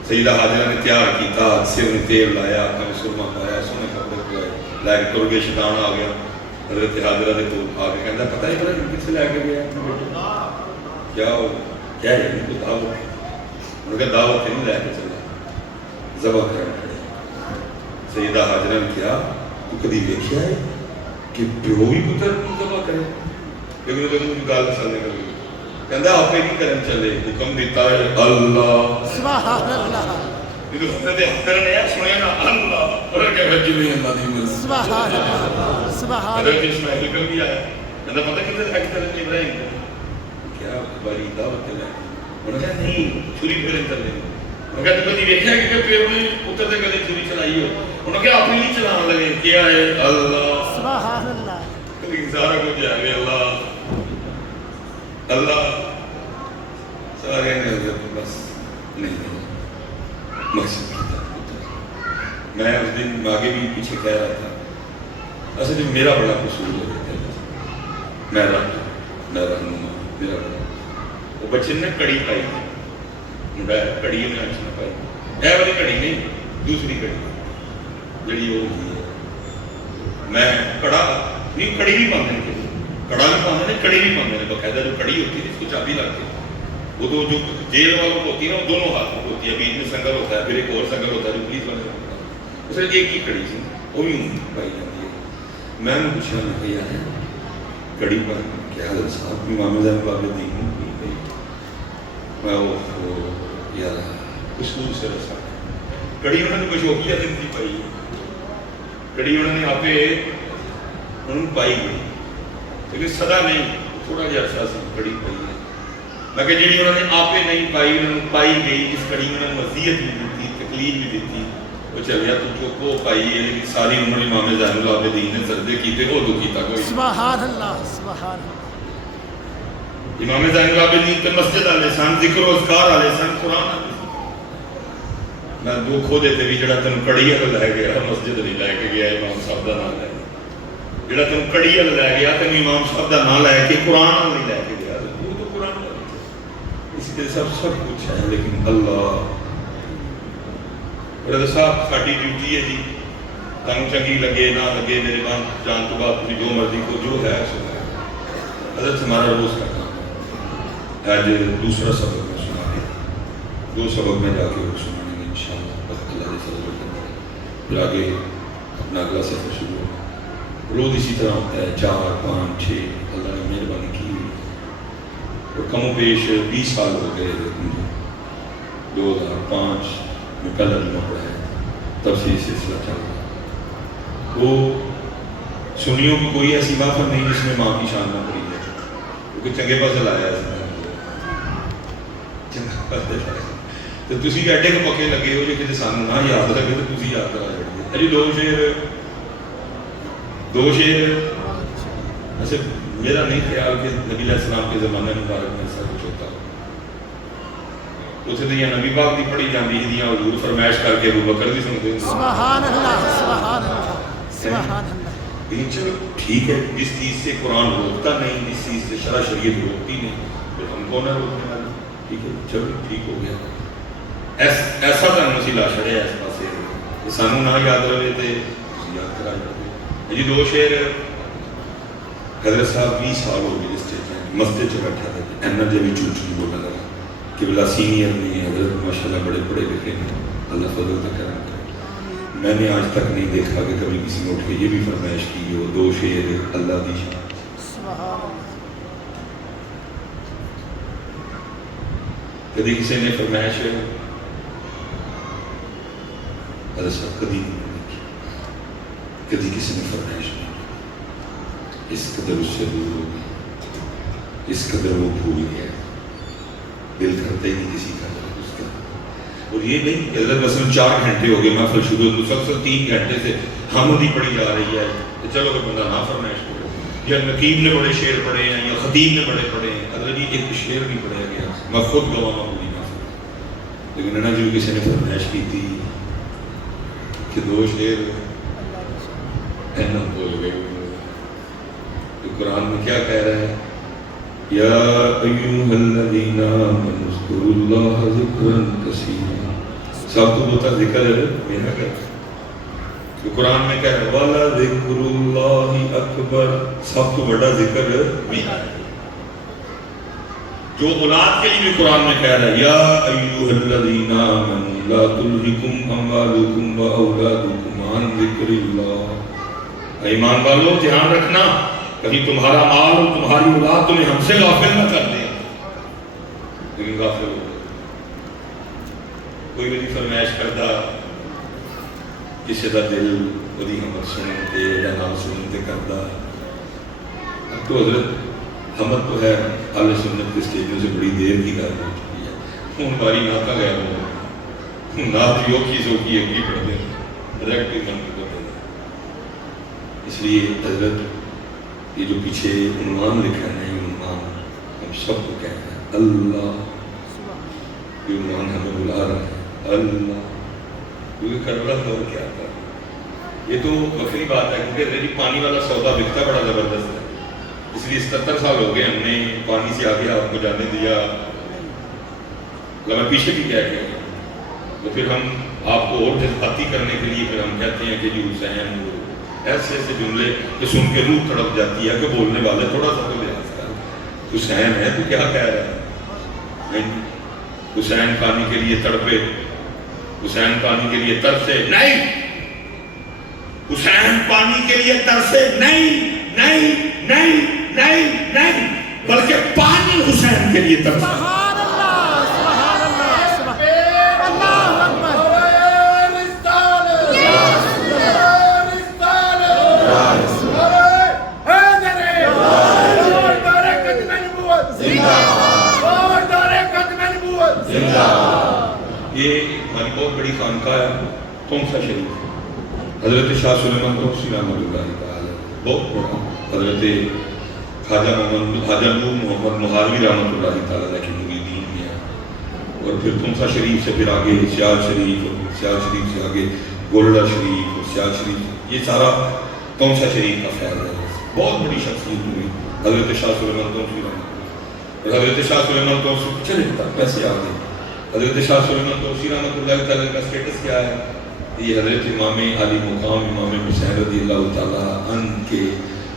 سیدہ حاجرہ نے تیار کیتا، سے انہیں تیل لایا، اپنے سرما پایا، سونے کپڑے پائے، لائے کے ترگے شیطان آ گیا، حضرت حاجرہ نے کو آ کے کہتا پتہ ابراہیم کس سے لے کے گیا کیا ہو کیا ہے ان کو دعوت، انہوں نے کہا دعوت نہیں لے کے چلا، ذبح کرنا پڑے۔ سیدہ حاجرہ نے کیا تو کدی دیکھا ہے کہ پیو بھی پتر کو ذبح کرے، لیکن وہ گل سننے کر گئی، کہندا آپ ہی نہیں کرن چلے، حکم دیتا ہے اللہ، سبحان اللہ، یہ تو حضرت حضرت نے سنیا نا اللہ، اور کہ جویں اللہ دی مرضی، سبحان اللہ، سبحان حضرت اللہ، اسماعیل کم بھی آیا، کہندا پتہ کدھر ہے حضرت ابراہیم کیا بڑی دعوت ہے، انہوں نے کہا نہیں چھری پھیرن چلے، انہوں نے کہا تو کدی دیکھا ہے کہ پیو نے پتر نے کدی چھری چلائی ہو، انہوں نے کہا اپنی نہیں چلانے لگے، کیا ہے اللہ، سبحان اللہ، لیکن سارا کچھ ہے اللہ اللہ، سارے نے حضرت بس نہیں مقصد کیا۔ میں اس دن آگے بھی پیچھے کہہ رہا تھا اصل میں میرا بڑا قصور ہو گیا تھا، میں رہنما میرا بڑا، وہ بچے نے کڑی پائی تھی، منڈا کڑی نے اچھا پائی، اے والی کڑی نہیں دوسری کڑی جڑی وہ ہوئی ہے، میں کڑا نہیں کڑی نہیں باندھنے کے کڑا بھی پاؤں نے کڑی بھی پاؤں نے باقاعدہ جو کڑی ہوتی ہے اس کو چابی لگ کے وہ تو جو جیل والوں کو ہوتی ہے نا وہ دونوں ہاتھوں کو ہوتی ہے بیچ میں سنگل ہوتا ہے پھر ایک اور سنگل ہوتا ہے جو پولیس والے ہوتا ہے اس ایک ہی کڑی سی وہ بھی پائی جاتی ہے میں نے پوچھا میں کہ یار کڑی پر کیا حضرت صاحب امام زین باب دین میں وہ یار اصول سے رسا کڑی انہوں نے کچھ ہوگی زندگی پائی کڑی انہوں نے آپ انہوں نے پائی گئی لیکن سدا نہیں تھوڑا جہا عرصہ سے کڑی پائی ہے مگر جی انہوں نے آپ نہیں پائی انہوں نے پائی گئی جس کڑی انہوں نے مزیت بھی دیتی تکلیف بھی دیتی وہ چلیا تو چوکو پائی ہے لیکن ساری عمر امام زین العابدین نے سردے کیتے وہ تو کیتا کوئی سبحان اللہ سبحان اللہ امام زین العابدین تے مسجد والے سن ذکر و اذکار والے سن قرآن والے میں دو کھو دیتے بھی جڑا تینوں کڑی ال لے گیا مسجد نہیں لے کے گیا امام صاحب دا نام لے کے جڑا تینوں کڑی ال لے گیا تینوں امام صاحب دا نام لے کے قرآن نہیں لے کے گیا وہ تو قرآن اس کے سب کچھ ہے لیکن اللہ اور صاحب ساڈی ڈیوٹی ہے جی تانوں چنگی لگے نہ لگے میرے جان تو بعد تسی جو مرضی کو جو ہے سو ہے حضرت ہمارا روز کا کام ہے آج دوسرا سبق میں سنانے دو سبق میں جا کے وہ سنانے گے انشاءاللہ اللہ نے فضل کرے پھر آگے اپنا اگلا سفر شروع ہو روز اسی طرح ہوتا ہے 4 5 6 اللہ نے مہربانی کی اور کم و بیش 20 سال ہو گئے 2005 میں پہلا جمعہ پڑھا ہے تب سے یہ سلسلہ چل رہا وہ سنیوں کی کوئی ایسی بات نہیں جس میں ماں کی شان نہ پڑی ہے کیونکہ چنگے پاس لایا تو تسی ایڈے کو پکے لگے ہو جو کہ سانو نہ یاد لگے تو تسی یاد کرا جائے جی دو شعر ایسے میرا نہیں خیال کہ نبی علیہ السلام کے زمانے مبارک میں ایسا کچھ ہوتا اسے تو یہ نبی پاک دی پڑھی جاندی ہے حضور فرمائش کر کے ابو بکر دی سنتے ہیں سبحان اللہ سبحان اللہ سبحان اللہ لیکن چلو ٹھیک ہے جس چیز سے قرآن روکتا نہیں جس چیز سے شرع شریعت روکتی نہیں تو ہم کو نہ روکنے والے ٹھیک ہے چلو ٹھیک ہو گیا ایسا تن مسئلہ شرع اس پاسے کہ سانو نہ یاد رہے تھے یاد کرا جاتے جی دو شعر حضرت صاحب 20 سال ہو گئے اسٹیج میں مسجد سے بیٹھا تھا اینا جب بھی چوٹ چوٹ بولا لگا کہ بلا سینئر نہیں حضرت ماشاءاللہ بڑے پڑھے لکھے ہیں اللہ فضل کا کرم کرے میں نے آج تک نہیں دیکھا کہ کبھی کسی نے اٹھ کے یہ بھی فرمائش کی ہو دو شعر اللہ دی سبحان اللہ کبھی کسی نے فرمائش حضرت صاحب کبھی نہیں کی کبھی کسی نے فرمائش نہیں اس قدر اس سے دور ہو گئی اس قدر وہ بھول گیا دل کرتے ہی نہیں کسی کا اس کا اور یہ نہیں کہ حضرت مثلا 4 گھنٹے ہو گئے محفل شروع مسلسل 3 گھنٹے سے حمدی پڑھی جا رہی ہے کہ چلو کہ بندہ نہ فرمائش کرے یا نقیب نے بڑے شعر پڑھے ہیں یا خطیب نے بڑے پڑھے ہیں حضرت جی ایک شعر نہیں پڑھا گیا میں خود گواہ ہوں پوری محفل لیکن نانا جی کسی نے فرمائش کی تھی کہ 2 شعر اینا بول گئے تو قرآن میں کیا کہہ رہا ہے یا ایوہ الذین آمنوا اذکروا اللہ ذکرا کثیرا سب تو بہتا ذکر ہے میرا کر تو قرآن میں کہہ رہا ہے والا ذکر اللہ اکبر سب تو بڑا ذکر میرا ہے جو اولاد کے لیے بھی قرآن میں کہہ رہا ہے یا ایوہ الذین آمنوا لا تلہکم اموالکم و اولادکم عن ذکر اللہ ایمان والو دھیان رکھنا کہیں تمہارا مال اور تمہاری اولاد تمہیں ہم سے غافل نہ کر دیں لیکن غافل ہو گئے کوئی بھی فرمائش کرتا کسی کا دل وہی حمد سنتے یا نام سنتے کرتا اب تو حضرت حمد تو ہے اہل سنت کے اسٹیجوں سے بڑی دیر کی گل ہو چکی ہے ہوں باری نہ کا گیا ہو نہ تو یو کی سو کی ایک ہی پڑھ دیں ڈائریکٹ من کو کر دیں اس لیے حضرت یہ جو پیچھے عنوان لکھا ہے یہ عنوان ہم سب کو کہنا ہے اللہ یہ عنوان ہمیں بلا رہا ہے اللہ کیونکہ کربلا دور کیا تھا یہ تو بکری بات ہے کیونکہ ریڈی پانی والا سودا بکتا بڑا زبردست ہے اس لیے 77 سال ہو گئے ہم نے پانی سے آگے آپ کو جانے دیا میں پیچھے بھی کیا کہ تو پھر ہم آپ کو اور جذباتی کرنے کے لیے پھر ہم کہتے ہیں کہ جی حسین ایسے ایسے جملے کہ سن کے روح تڑپ جاتی ہے کہ بولنے والے تھوڑا سا تو لحاظ کر، حسین ہے تو کیا کہہ رہا ہے؟ حسین پانی کے لیے تڑپے، حسین پانی کے لیے ترسے، نہیں، حسین پانی کے لیے ترسے نہیں نہیں نہیں نہیں نہیں، بلکہ پانی حسین کے لیے ترسے۔ سبحان اللہ سبحان اللہ سبحان اللہ اکبر یہ ہماری بہت بڑی خانقاہ ہے تونسا شریف، حضرت شاہ سلیمان طوسی رحمۃ اللہ تعالی، بہت بڑا حضرت خواجہ نور محمد مہاروی رحمۃ اللہ تعالی کے مریدین میں ہے، اور پھر تونسا شریف سے پھر آگے سیال شریف، اور سیال شریف سے آگے گولڑا شریف، اور سیال شریف، یہ سارا تونسا شریف کا فیض ہے۔ بہت بڑی شخصیت ہوئی حضرت شاہ سلیمان طوسی رحمۃ اللہ، اور حضرت شاہ سلیمان طوسی چلے پیسے آ گئے، حضرت شاہ سلیمان طوسی رحمۃ اللہ تعالیٰ کا سٹیٹس کیا ہے؟ یہ حضرت امام علی مقام امام حسین رضی اللہ تعالیٰ عنہ کے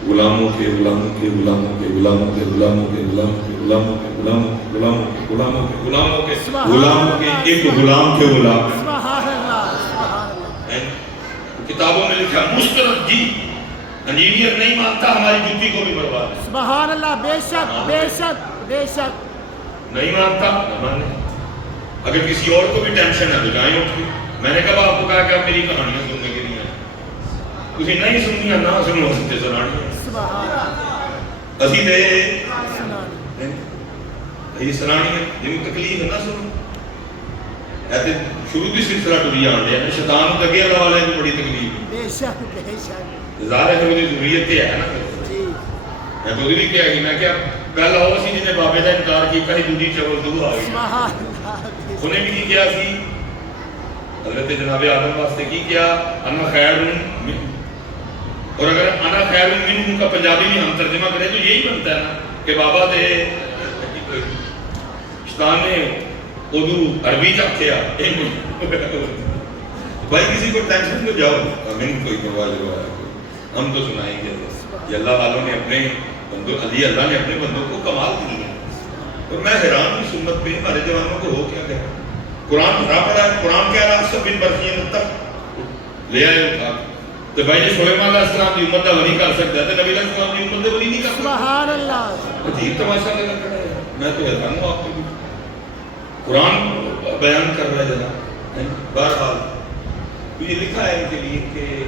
غلاموں کے غلاموں کے غلاموں کے غلاموں کے غلاموں کے غلاموں کے غلاموں کے غلاموں کے غلاموں کے غلاموں کے غلاموں کے غلاموں کے ایک غلام کے غلام۔ سبحان اللہ سبحان اللہ، کتابوں میں لکھا مسترد جی انجینئر نہیں مانتا ہماری جوتی کو بھی برباد ہے، سبحان اللہ، بے شک بے شک بے شک، نہیں مانتا نہ مانے۔ اگر کسی اور کو بھی ٹینشن ہے تو جائیں اٹھ کے، میں نے کب آپ کو کہا کہ آپ میری کہانیاں سننے کے لیے آئے، تسی نہیں سننی نہ سنو ہستے سنانی سبحان اللہ اسی دے سنانی، یہ سنانی ہے جن کو تکلیف ہے نہ سنو، ایسے شروع بھی سلسلہ ٹوری آنے ہیں شیطان کو تکیہ اللہ والے کو بڑی تکلیف ہے، بے شک بے شک، ظاہر ہے کہ ضروریت کیا ہے نا، جی میں تو بھی کیا کہ میں کیا پہلا ہو سی جنہیں بابے کا انکار کی کہیں دوسری چول دو آ گئی، سبحان اللہ بے شک، انہیں بھی کی کیا سی حضرت جناب آدم واسطے کی کیا انا خیر من، اور اگر انا خیر من کا پنجابی میں ہم ترجمہ کریں تو یہی بنتا ہے نا کہ بابا دے شیطان نے اردو عربی کا کیا بھائی کسی کو ٹینشن تو جاؤ ہمیں کوئی پرواہ جو ہے ہم تو سنائیں گے، یہ اللہ والوں نے اپنے بندوں علی اللہ نے اپنے بندوں کو کمال دی ہے، اور میں حیران ہوں سنت پہ ہمارے جوانوں کو ہو کیا گیا، قرآن بھرا پڑا ہے، قرآن کہہ رہا سب بن برقین تک لے آئے اٹھا تو بھائی جو سلیمان علیہ السلام کی امت کا ولی کر سکتا ہے تو نبی علیہ السلام کی امت کا ولی نہیں کر سکتا، سبحان اللہ، عجیب تماشا لگا کھڑا ہے، میں تو حیران ہوں آپ کو قرآن بیان کر رہا ہے جناب۔ بہرحال یہ لکھا ہے ان کے لیے کہ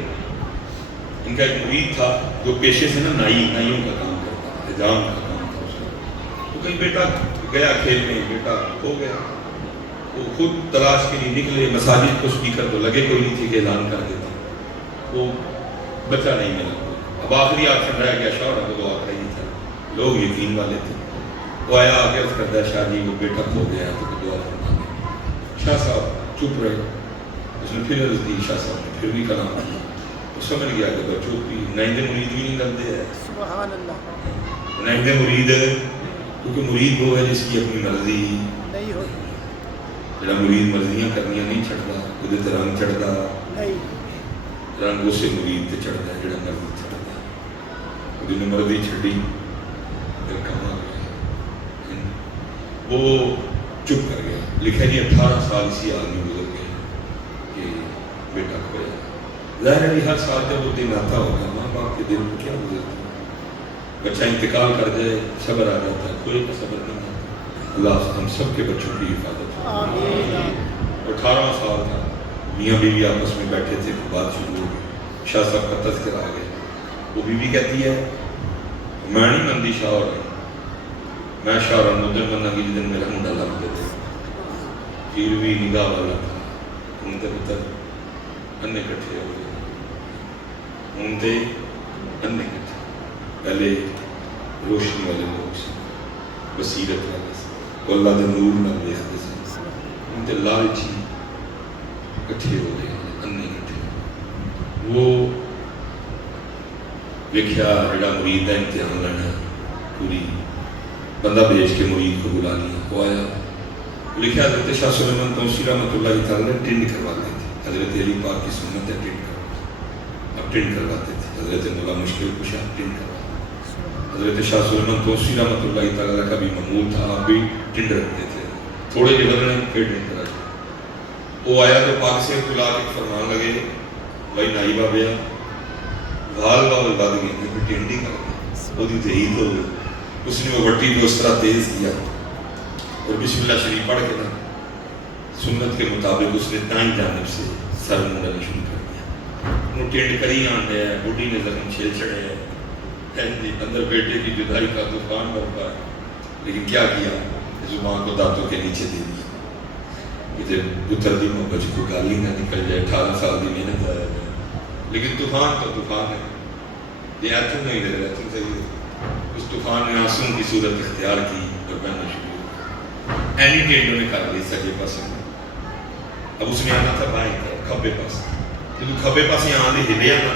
ان کا ایک مرید تھا جو پیشے سے نا نائیوں کا کام کرتا تھا، حجام کا کام تھا اس کا، تو کہیں بیٹا گیا کھیلنے، بیٹا ہو گیا، وہ خود تلاش کے لیے نکلے، مساجد کو اسپیکر تو لگے کوئی نہیں تھی کہ اعلان کر دیتا، وہ بچہ نہیں ملا، اب آخری آپشن رہ گیا شوہر کو دعا کرائی تھا، لوگ یقین والے تھے، وہ آیا آگے اس کرتا ہے شاہ جی وہ بیٹا کھو گیا تو دعا فرما دیں، شاہ صاحب چپ رہے، اس نے پھر عرض دی، شاہ صاحب نے پھر بھی کلام دیا، وہ سمجھ گیا کہ بچوں کی نائندے مرید بھی نہیں کرتے ہیں، سبحان اللہ، نائندے مرید کیونکہ مرید وہ ہے جس کی اپنی مرضی نہیں ہوتی، جڑا مرید مرضیاں کرنیاں نہیں چھڑتا، وہ تے رنگ چڑھتا، نہیں، رنگ اسے مرید تے چڑھتا ہے جڑا مرضی چڑھتا ہے، وہ مرضی چھڑی پھر کم آ گیا، وہ چپ کر گیا، لکھا جی 18 سال اسی آدمی گزر گئے کہ بیٹا کھویا، ظاہر ہے ہر سال جب وہ دن آتا ہوگا ماں باپ کے دل میں کیا گزرتا ہے، بچہ انتقال کر جائے صبر آ جاتا ہے، کوئی کا صبر نہیں آتا، اللہ ہم سب کے بچوں کی حفاظت ہو۔ آمین، 18 سال تھا، میاں بیوی آپس میں بیٹھے تھے، بات شروع ہو گئی، شاہ صاحب کا تذکرہ آ گیا، وہ بیوی کہتی ہے میں نہیں مندی شاہ اور میں شاہ اور مدن بندہ کی جدن میرا منڈا لگ گئے تھے، پھر بھی نگاہ والا تھا، ان کے پتر اننے کٹھے ہو گئے، ان کے اننے کٹھے، پہلے روشنی والے لوگ سے، بصیرت والے سے، وہ اللہ دے نور نہ دیکھتے سے، ان کے لالچی کٹھے ہو گئے، اننے کٹھے، وہ لکھیا جڑا مرید ہے امتحان لینا پوری بندہ بیچ کے مرید کو بلا لیا، وہ آیا، لکھیا حضرت شاہ سلیمان طوسی رحمۃ اللہ تعالیٰ نے ٹنڈ کرواتے تھے، حضرت علی پاک کی سنت ہے ٹنڈ کرواتے، اب ٹنڈ کرواتے تھے، حضرت مولا مشکل کشا ٹنڈ کرا. حضرت شاہ سلیمان توسی رحمۃ اللہ تعالیٰ کا بھی معمول تھا, آپ بھی ٹنڈ رکھتے تھے, تھوڑے جو بدلنے پھر ٹنڈ کرا. وہ آیا تو پاک سے بلا کے فرمان لگے بھائی نائی بابیا وال بال بد گئی پھر ٹنڈ ہی کر گئی. وہ دہید ہو گئی. اس نے وہ وٹی کو اس طرح تیز کیا اور بسم اللہ شریف پڑھ کے نا سنت کے مطابق اس نے دائیں جانب سے سر منڈنا شروع کر دیا. انہوں ٹینڈ کری آن رہا ہے, بوڑھی نے زخم چھیل چڑھے ہے, اندر بیٹے کی جدائی کا طوفان برپا ہے. لیکن کیا کیا, زبان کو دانتوں کے نیچے دے دیا کہ پتر دی محبت کو گالی نہ نکل جائے. 18 سال کی محنت آیا ہے, لیکن طوفان تو طوفان ہے. یہ ایتھن نہیں دے رہا, ایتھن صحیح. اس طوفان نے آنسوں کی صورت اختیار کی اور بہنا شروع. اینی ٹینڈوں نے کر لی سجے پاس. اب اس نے آنا تھا بائیں طرف کھبے پاس. جب کھبے پاس آن دے ہلیا نا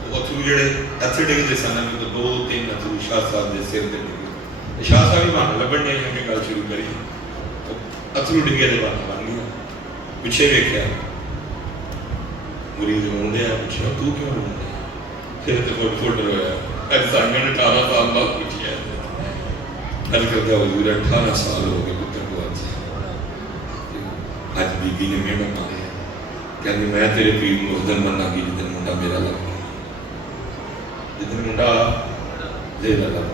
تو اترو جڑے اتھے ڈگتے سن تو 2-3 اترو شاہ صاحب کے سر پہ ڈگے. شاہ صاحب بھی بہانا لبن نے ہمیں گل شروع کری تو اترو ڈگے دے بہانا بن گیا. پیچھے ویکھیا مرید رون دیا, پوچھا تو کیوں رون دیا؟ پھر تو فٹ رویا. سانگا نے 18 سال بعد پوچھا ہر کرتا حضور 18 سال ہو گئے پتر کو آج بی بی نے میرا مارے کہنی میں تیرے پیر کو اس دن مننا کی جدن منڈا میرا لگ گیا, جدن منڈا زیرہ لگ.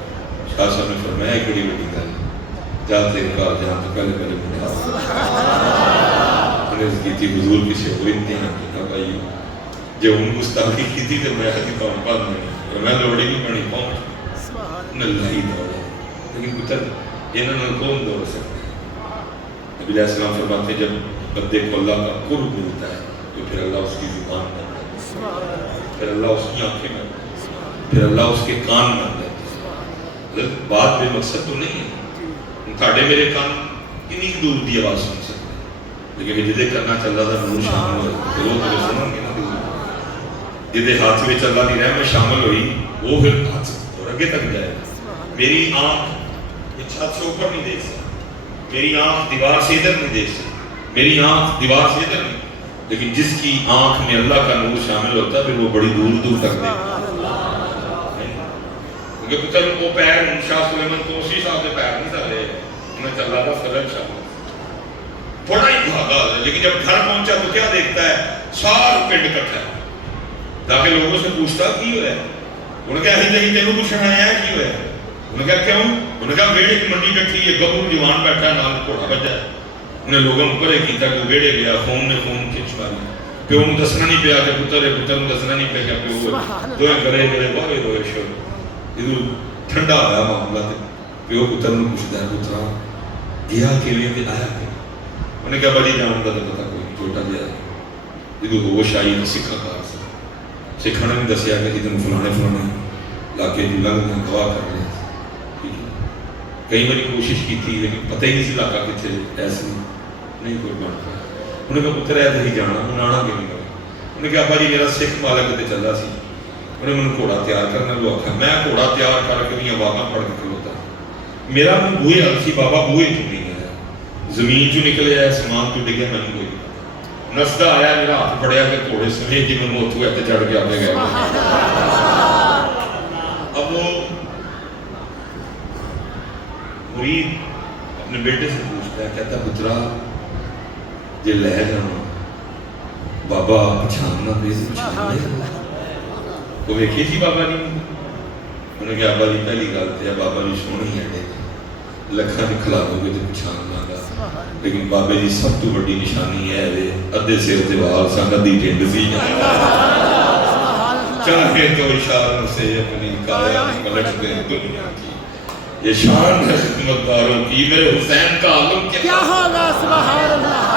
شاہ صاحب نے فرمایا ایک بڑی بڑی گل جاتے کہا جہاں تو پہلے پہلے منڈا انہیں کی تھی حضور کسی اور امتحان کی نہ بھائی جب ان گستاخی کی تھی تو میں حدیث کا انپاد میں اور میں لوڑی نہیں پڑی پہنچ اللہ ہی دوڑا. لیکن پتر انہوں نے کون دوڑ سکتے ہیں؟ نبی علیہ السلام فرماتے ہیں جب بندے کو اللہ کا قرب ملتا ہے تو پھر اللہ اس کی زبان بن جاتا ہے, پھر اللہ اس کی آنکھیں بن جاتی ہیں, پھر اللہ اس کے کان بن جاتے ہیں. بات بے مقصد تو نہیں ہے, تھاڑے میرے کان کنی دور دی آواز سن سکتے ہیں, لیکن جدے کرنا چل رہا تھا نور شامل ہوئے پھر وہ تو سنوں گے نا. جدے ہاتھ میں چل رہا دی رحمت شامل ہوئی وہ پھر ہاتھ اور اگے تک جائے گا. میری آنکھ چھت سے اوپر نہیں دیکھ سکتی, میری آنکھ دیوار سے ادھر نہیں دیکھ سکتی, میری آنکھ دیوار سے ادھر نہیں, لیکن جس کی آنکھ میں اللہ کا نور شامل ہوتا ہے پھر وہ بڑی دور دور تک دیکھتا ہے. کیونکہ پتر وہ پیر شاہ سلیمان توسی صاحب کے پیر نہیں تھا رہے, انہیں چل رہا تھا فضل شامل تھوڑا ہی بھاگا, لیکن جب گھر پہنچا تو کیا دیکھتا ہے سارا پنڈ اکٹھا ہے. تاکہ لوگوں سے پوچھتا کی ہوا ہے, انہوں نے کہا ہی تینوں پوچھنا آیا ہے کی ہوا ہے. انہوں نے کہا کیوں؟ انہوں نے کہا بیڑے کی منڈی بیٹھی ہے, گبرو جوان بیٹھا ہے, نال گھوڑا بجا ہے. انہیں لوگوں کو پرے کیتا کہ بیڑے گیا, خون نے خون کھچ ماری. پیو نے دسنا نہیں پیا کہ پتر ہے, پتر نے دسنا نہیں پیا کہ پیو ہے. دوئے گرے گرے باہے دوئے شور ادھر ٹھنڈا آیا معاملہ تے. پیو پتر نے پوچھتا ہے پترا گیا کیویں تے آیا کہ؟ انہوں نے کہا بڑی جان کا تو پتا کوئی چھوٹا گیا. ادھر ہوش آئی تو سکھا کار سے سکھانے نے دسیا کہ ادھر فلانے فلانے علاقے جو لنگ میں گواہ کر رہے. کئی باری کوشش کی تھی لیکن پتہ ہی نہیں سی علاقہ کتنے ایسے نہیں کوئی بن پایا. انہیں کہا پتر ہے نہیں جانا, انہیں آنا کہ نہیں کرے. انہیں کہا ابا جی میرا سکھ مالک تے چلا سی, انہیں مجھے گھوڑا تیار کرنا لو آخا. میں گھوڑا تیار کر کے نہیں آواز پڑھ کے کھلوتا, میرا منہ بوئے حل سی بابا بوئے چ نہیں آیا, زمین چ نکلے آیا, سامان تو ڈگیا, میں کوئی نسدا آیا, میرا ہاتھ پڑیا کہ گھوڑے سمیت جی میں موت ہوا تے چڑھ کے آنے گیا. اب وہ مرید اپنے بیٹے سے پوچھتا ہے, کہتا پترا جی لے جانا بابا پچھاننا پچھان وہ ویکھی سی بابا جی. انہوں نے کہا ابا جی پہلی گل تو بابا جی سونی ہے لکھاں کھلا دو گے تو پچھاننا گا, لیکن بابے جی سب تو بڑی نشانی ہے ادھے سر تے وال سن, ادھی ٹھنڈ سی, چاہے تو اشاروں سے اپنی کایا پلٹ دیں دنیا کی. یہ شان ہے خدمت داروں کی, میرے حسین کا عالم کیا ہوگا. سبحان اللہ.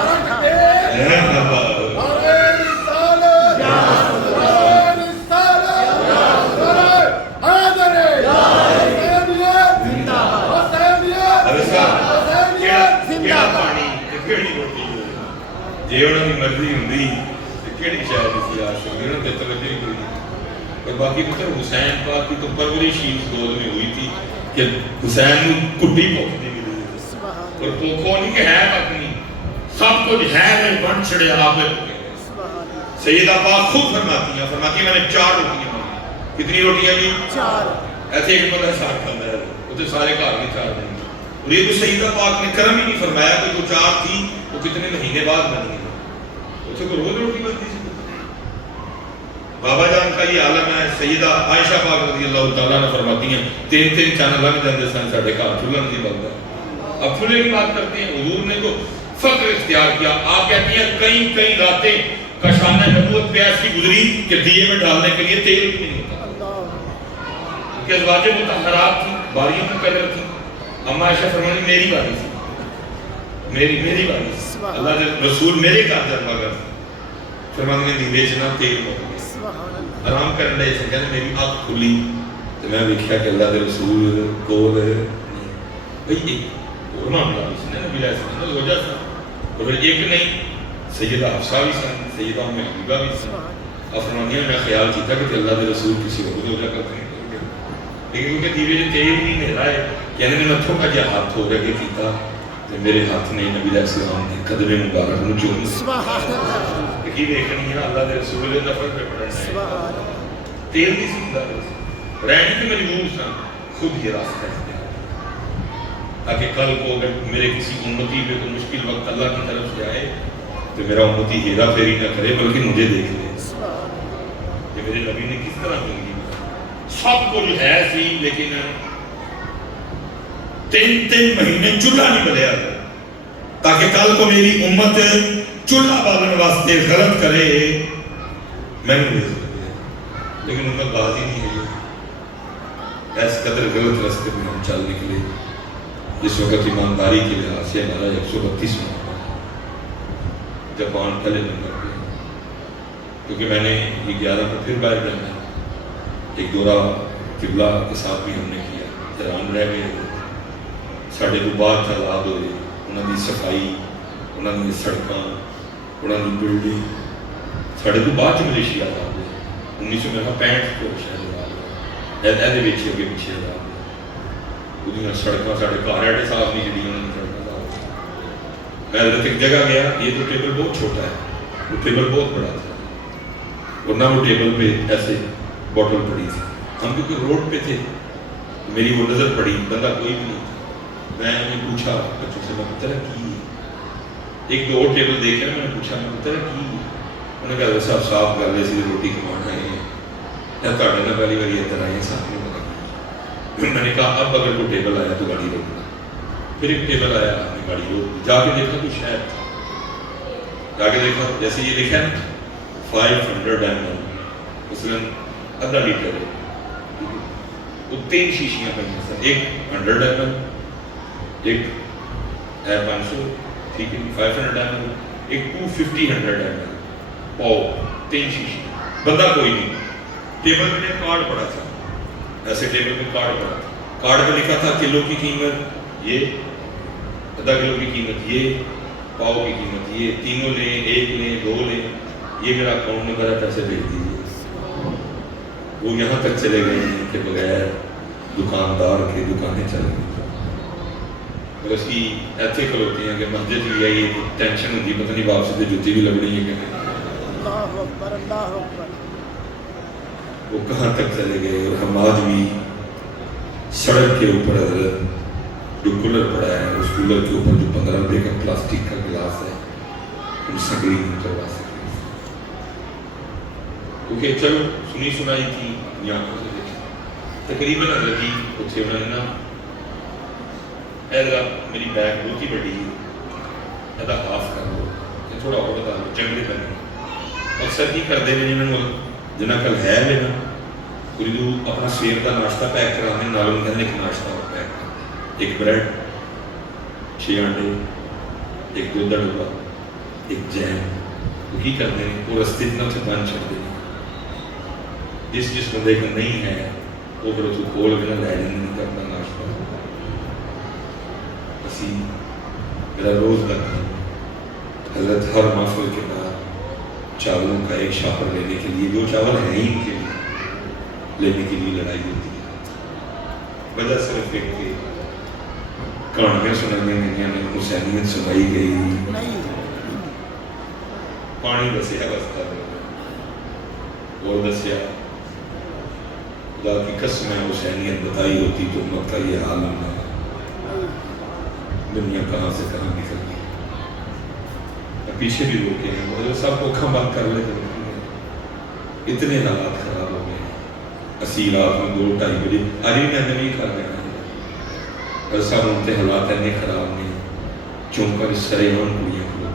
جی انہوں کی مرضی ہوندی تو کہڑی شاید اسی عاشق انہوں نے توجہ ہی کوئی نہیں. اور باقی پتر حسین پاک کی تو پرورش ہی اس دور میں ہوئی تھی کہ حسین کٹی پوکھتی ملی اور پوکھو نہیں کہ ہے تک نہیں, سب کچھ ہے میں بن چھڑے آپ نے. سیدہ پاک خود فرماتی ہیں, فرماتی میں نے 4 روٹیاں مانگی, کتنی روٹیاں جی؟ 4 ایسے ایک بندہ ساتھ کھانا ہے وہ تو سارے گھر میں 4 دیں گے. اور یہ تو سیدہ پاک نے کرم ہی نہیں فرمایا کہ جو 4 تھی وہ کتنے مہینے بعد بنی ہے. اسے کو روز روٹی بنتی تھی. بابا جان کا یہ عالم ہے. سیدہ عائشہ پاک رضی اللہ تعالیٰ نے فرماتی ہیں 3 چاند لگ جاتے سن ساڑھے گھر چولہا نہیں بنتا. اب چولہے کی بات کرتے ہیں. حضور نے تو فخر اختیار کیا. آپ کہتی ہیں کئی راتیں کشانہ نبوت پہ ایسی گزری کہ دیے میں ڈالنے کے لیے تیل بھی نہیں ہوتا. کیونکہ ازواج مطہرات تھیں, باریوں میں قدر تھی. اما عائشہ فرمانی میری باری تھی, میری باری تھی. اللہ کے رسول میرے گھر جانا گھر فرمانی دی بیچنا تیل ہوتا آرام کرنے لئے سے کہنے میری آنکھ کھلی تو میں دیکھا کہ اللہ کے رسول کول بھئی ایک اور معاملہ بھی سنے نبی علیہ السلام نے روجہ سن اور ایک نہیں سیدہ حفصہ بھی سن, سیدہ ام حبیبہ بھی سن. فرمانیہ میں خیال کیتا کہ اللہ کے رسول کسی اور روجہ کرتے ہیں لیکن کیونکہ دیوے جو تیل نہیں میرا ہے یعنی میں متھوں کا جہاں ہاتھ ہو رہے کیتا تو میرے ہاتھ نے نبی علیہ السلام نے قدر مبارک میں چوم کی دیکھنی ہے اللہ کے رسول نے نفر پہ پڑھنا ہے. تیل نہیں سکتا رہنے کی مجبور سن خود ہی راستہ ہے تاکہ کل کو اگر میرے کسی امتی پہ کوئی مشکل وقت اللہ کی طرف سے آئے تو میرا امتی ہیرا پھیری نہ کرے بلکہ مجھے دیکھ لے کہ میرے نبی نے کس طرح زندگی سب کو جو ہے سی لیکن 3 مہینے چولہا نہیں بلیا تاکہ کل کو میری امت چولہا بالن واسطے غلط کرے میں نے دے سکتے لیکن امت بازی نہیں ہے. ایس قدر غلط راستے میں ہم چل نکلے. اس وقت ایمانداری کے لحاظ سے ہمارا 132 جاپان پہلے نمبر پہ کیونکہ میں نے یہ 11 کو پھر باہر جانا ایک دورہ قبلہ کے ساتھ بھی ہم نے کیا. حیران رہ گئے ساڑھے کو بعد تعداد ہوئے انہوں نے صفائی انہوں نے سڑکاں انہوں نے بلڈنگ ساڑھے کو بعد ملیشیا آزاد ہوئے 1965 کو شاید ایدے بیچے ہوگے پیچھے آزاد ہوئے انہوں نے سڑکاں ساڑھے کاریاٹے صاحب نہیں جڑی انہوں نے سڑکاں صاحب میں حضرت ایک جگہ گیا یہ تو ٹیبل بہت چھوٹا ہے وہ ٹیبل بہت بڑا تھا ورنہ وہ ٹیبل پہ ایسے بوٹل پڑی تھی. ہم کیونکہ روڈ پہ تھے میری وہ نظر پڑی بندہ کوئی بھی نہیں. میں نے پوچھا بچوں سے میں پتہ کی ایک 2 ٹیبل دیکھ رہے میں نے پوچھا میں پتہ کی انہوں نے کہا صاحب صاف کر لے سی روٹی کمانا ہے یا تاڑے نہ پہلی باری ادھر آئے ساتھ میں بتا. میں نے کہا اب اگر کوئی ٹیبل آیا تو گاڑی روکنا. پھر ایک ٹیبل آیا آپ نے گاڑی روک جا کے دیکھا تو شاید تھا جا کے دیکھا جیسے یہ لکھا نا 500 ml مثلاً آدھا لیٹر ہے وہ 3 شیشیاں پہنی سر ایک 100 ml ایک ہے 500 ٹھیک ہے 500 ml ایک 250 100 ml پاؤ 3 شیشی بندہ کوئی نہیں. ٹیبل پہ کارڈ پڑا تھا ایسے ٹیبل پہ کارڈ پڑا تھا کارڈ پہ لکھا تھا کلو کی قیمت یہ آدھا کلو کی قیمت یہ پاؤ کی قیمت یہ تینوں لیں 1 لیں 2 لیں یہ میرا اکاؤنٹ نمبر ہے پیسے بھیج دیجیے. وہ یہاں تک چلے گئے ہیں کہ بغیر دکاندار کے دکانیں چل گئی اور اس کی ایتھیکل ہوتی ہیں کہ مسجد بھی آئی ٹینشن ہوتی ہے پتہ نہیں باپ سے جوتی بھی لگ رہی ہے کہ نہیں. اللہ اکبر اللہ اکبر. وہ کہاں تک چلے گئے اور ہم آج بھی سڑک کے اوپر جو کولر پڑا ہے اس کولر کے اوپر جو 15 روپے کا پلاسٹک کا گلاس ہے ہم سگڑی نہیں کروا سکتے کیونکہ چلو سنی سنائی تھی یہاں سے تقریباً حضرت جی اتنے انہوں نے نا ایسا میری بیگ بہت ہی بڑی ہے ایسا ہاف کر دو تھوڑا اور بتا دو چنگے کرنے اکثر کی کرتے ہیں جنہوں کل ہے لینا اردو اپنا سویر کا ناشتہ پیک کرانے نالوں کہنے ایک ناشتہ اور پیک کر ایک بریڈ 6 انڈے ایک دودھ کا ڈبا ایک جیم وہ کی کرتے ہیں وہ رستے اتنا اتنے بند چھڑ دیں جس بندے کا نہیں ہے وہ پھر اس کو کھول کے نہ لے نہیں کرنا ناشتہ اسی میرا روز لگتا حضرت ہر محفل کے بعد چاولوں کا ایک شاپر لینے کے لیے جو چاول ہے ہی ان کے لیے لینے کے لیے لڑائی ہوتی ہے وجہ صرف ایک کہ کہانیاں سنانے میں حسینیت سنائی گئی پانی دسیا بستا اور دسیا خدا کی قسم ہے حسینیت بتائی ہوتی تو امت کا یہ حال نہ ہے، دنیا کہاں سے کہاں نکل گئی۔ پیچھے بھی روکے ہیں وہ سب کو بند کر لے، اتنے حالات خراب ہو گئے، اسی رات میں 2-2:30 بجے ابھی میں نہیں کر رہا ہوں، اور سب انتے حالات اینے خراب نہیں چونکہ اس سرے ہم کڑیاں کھلو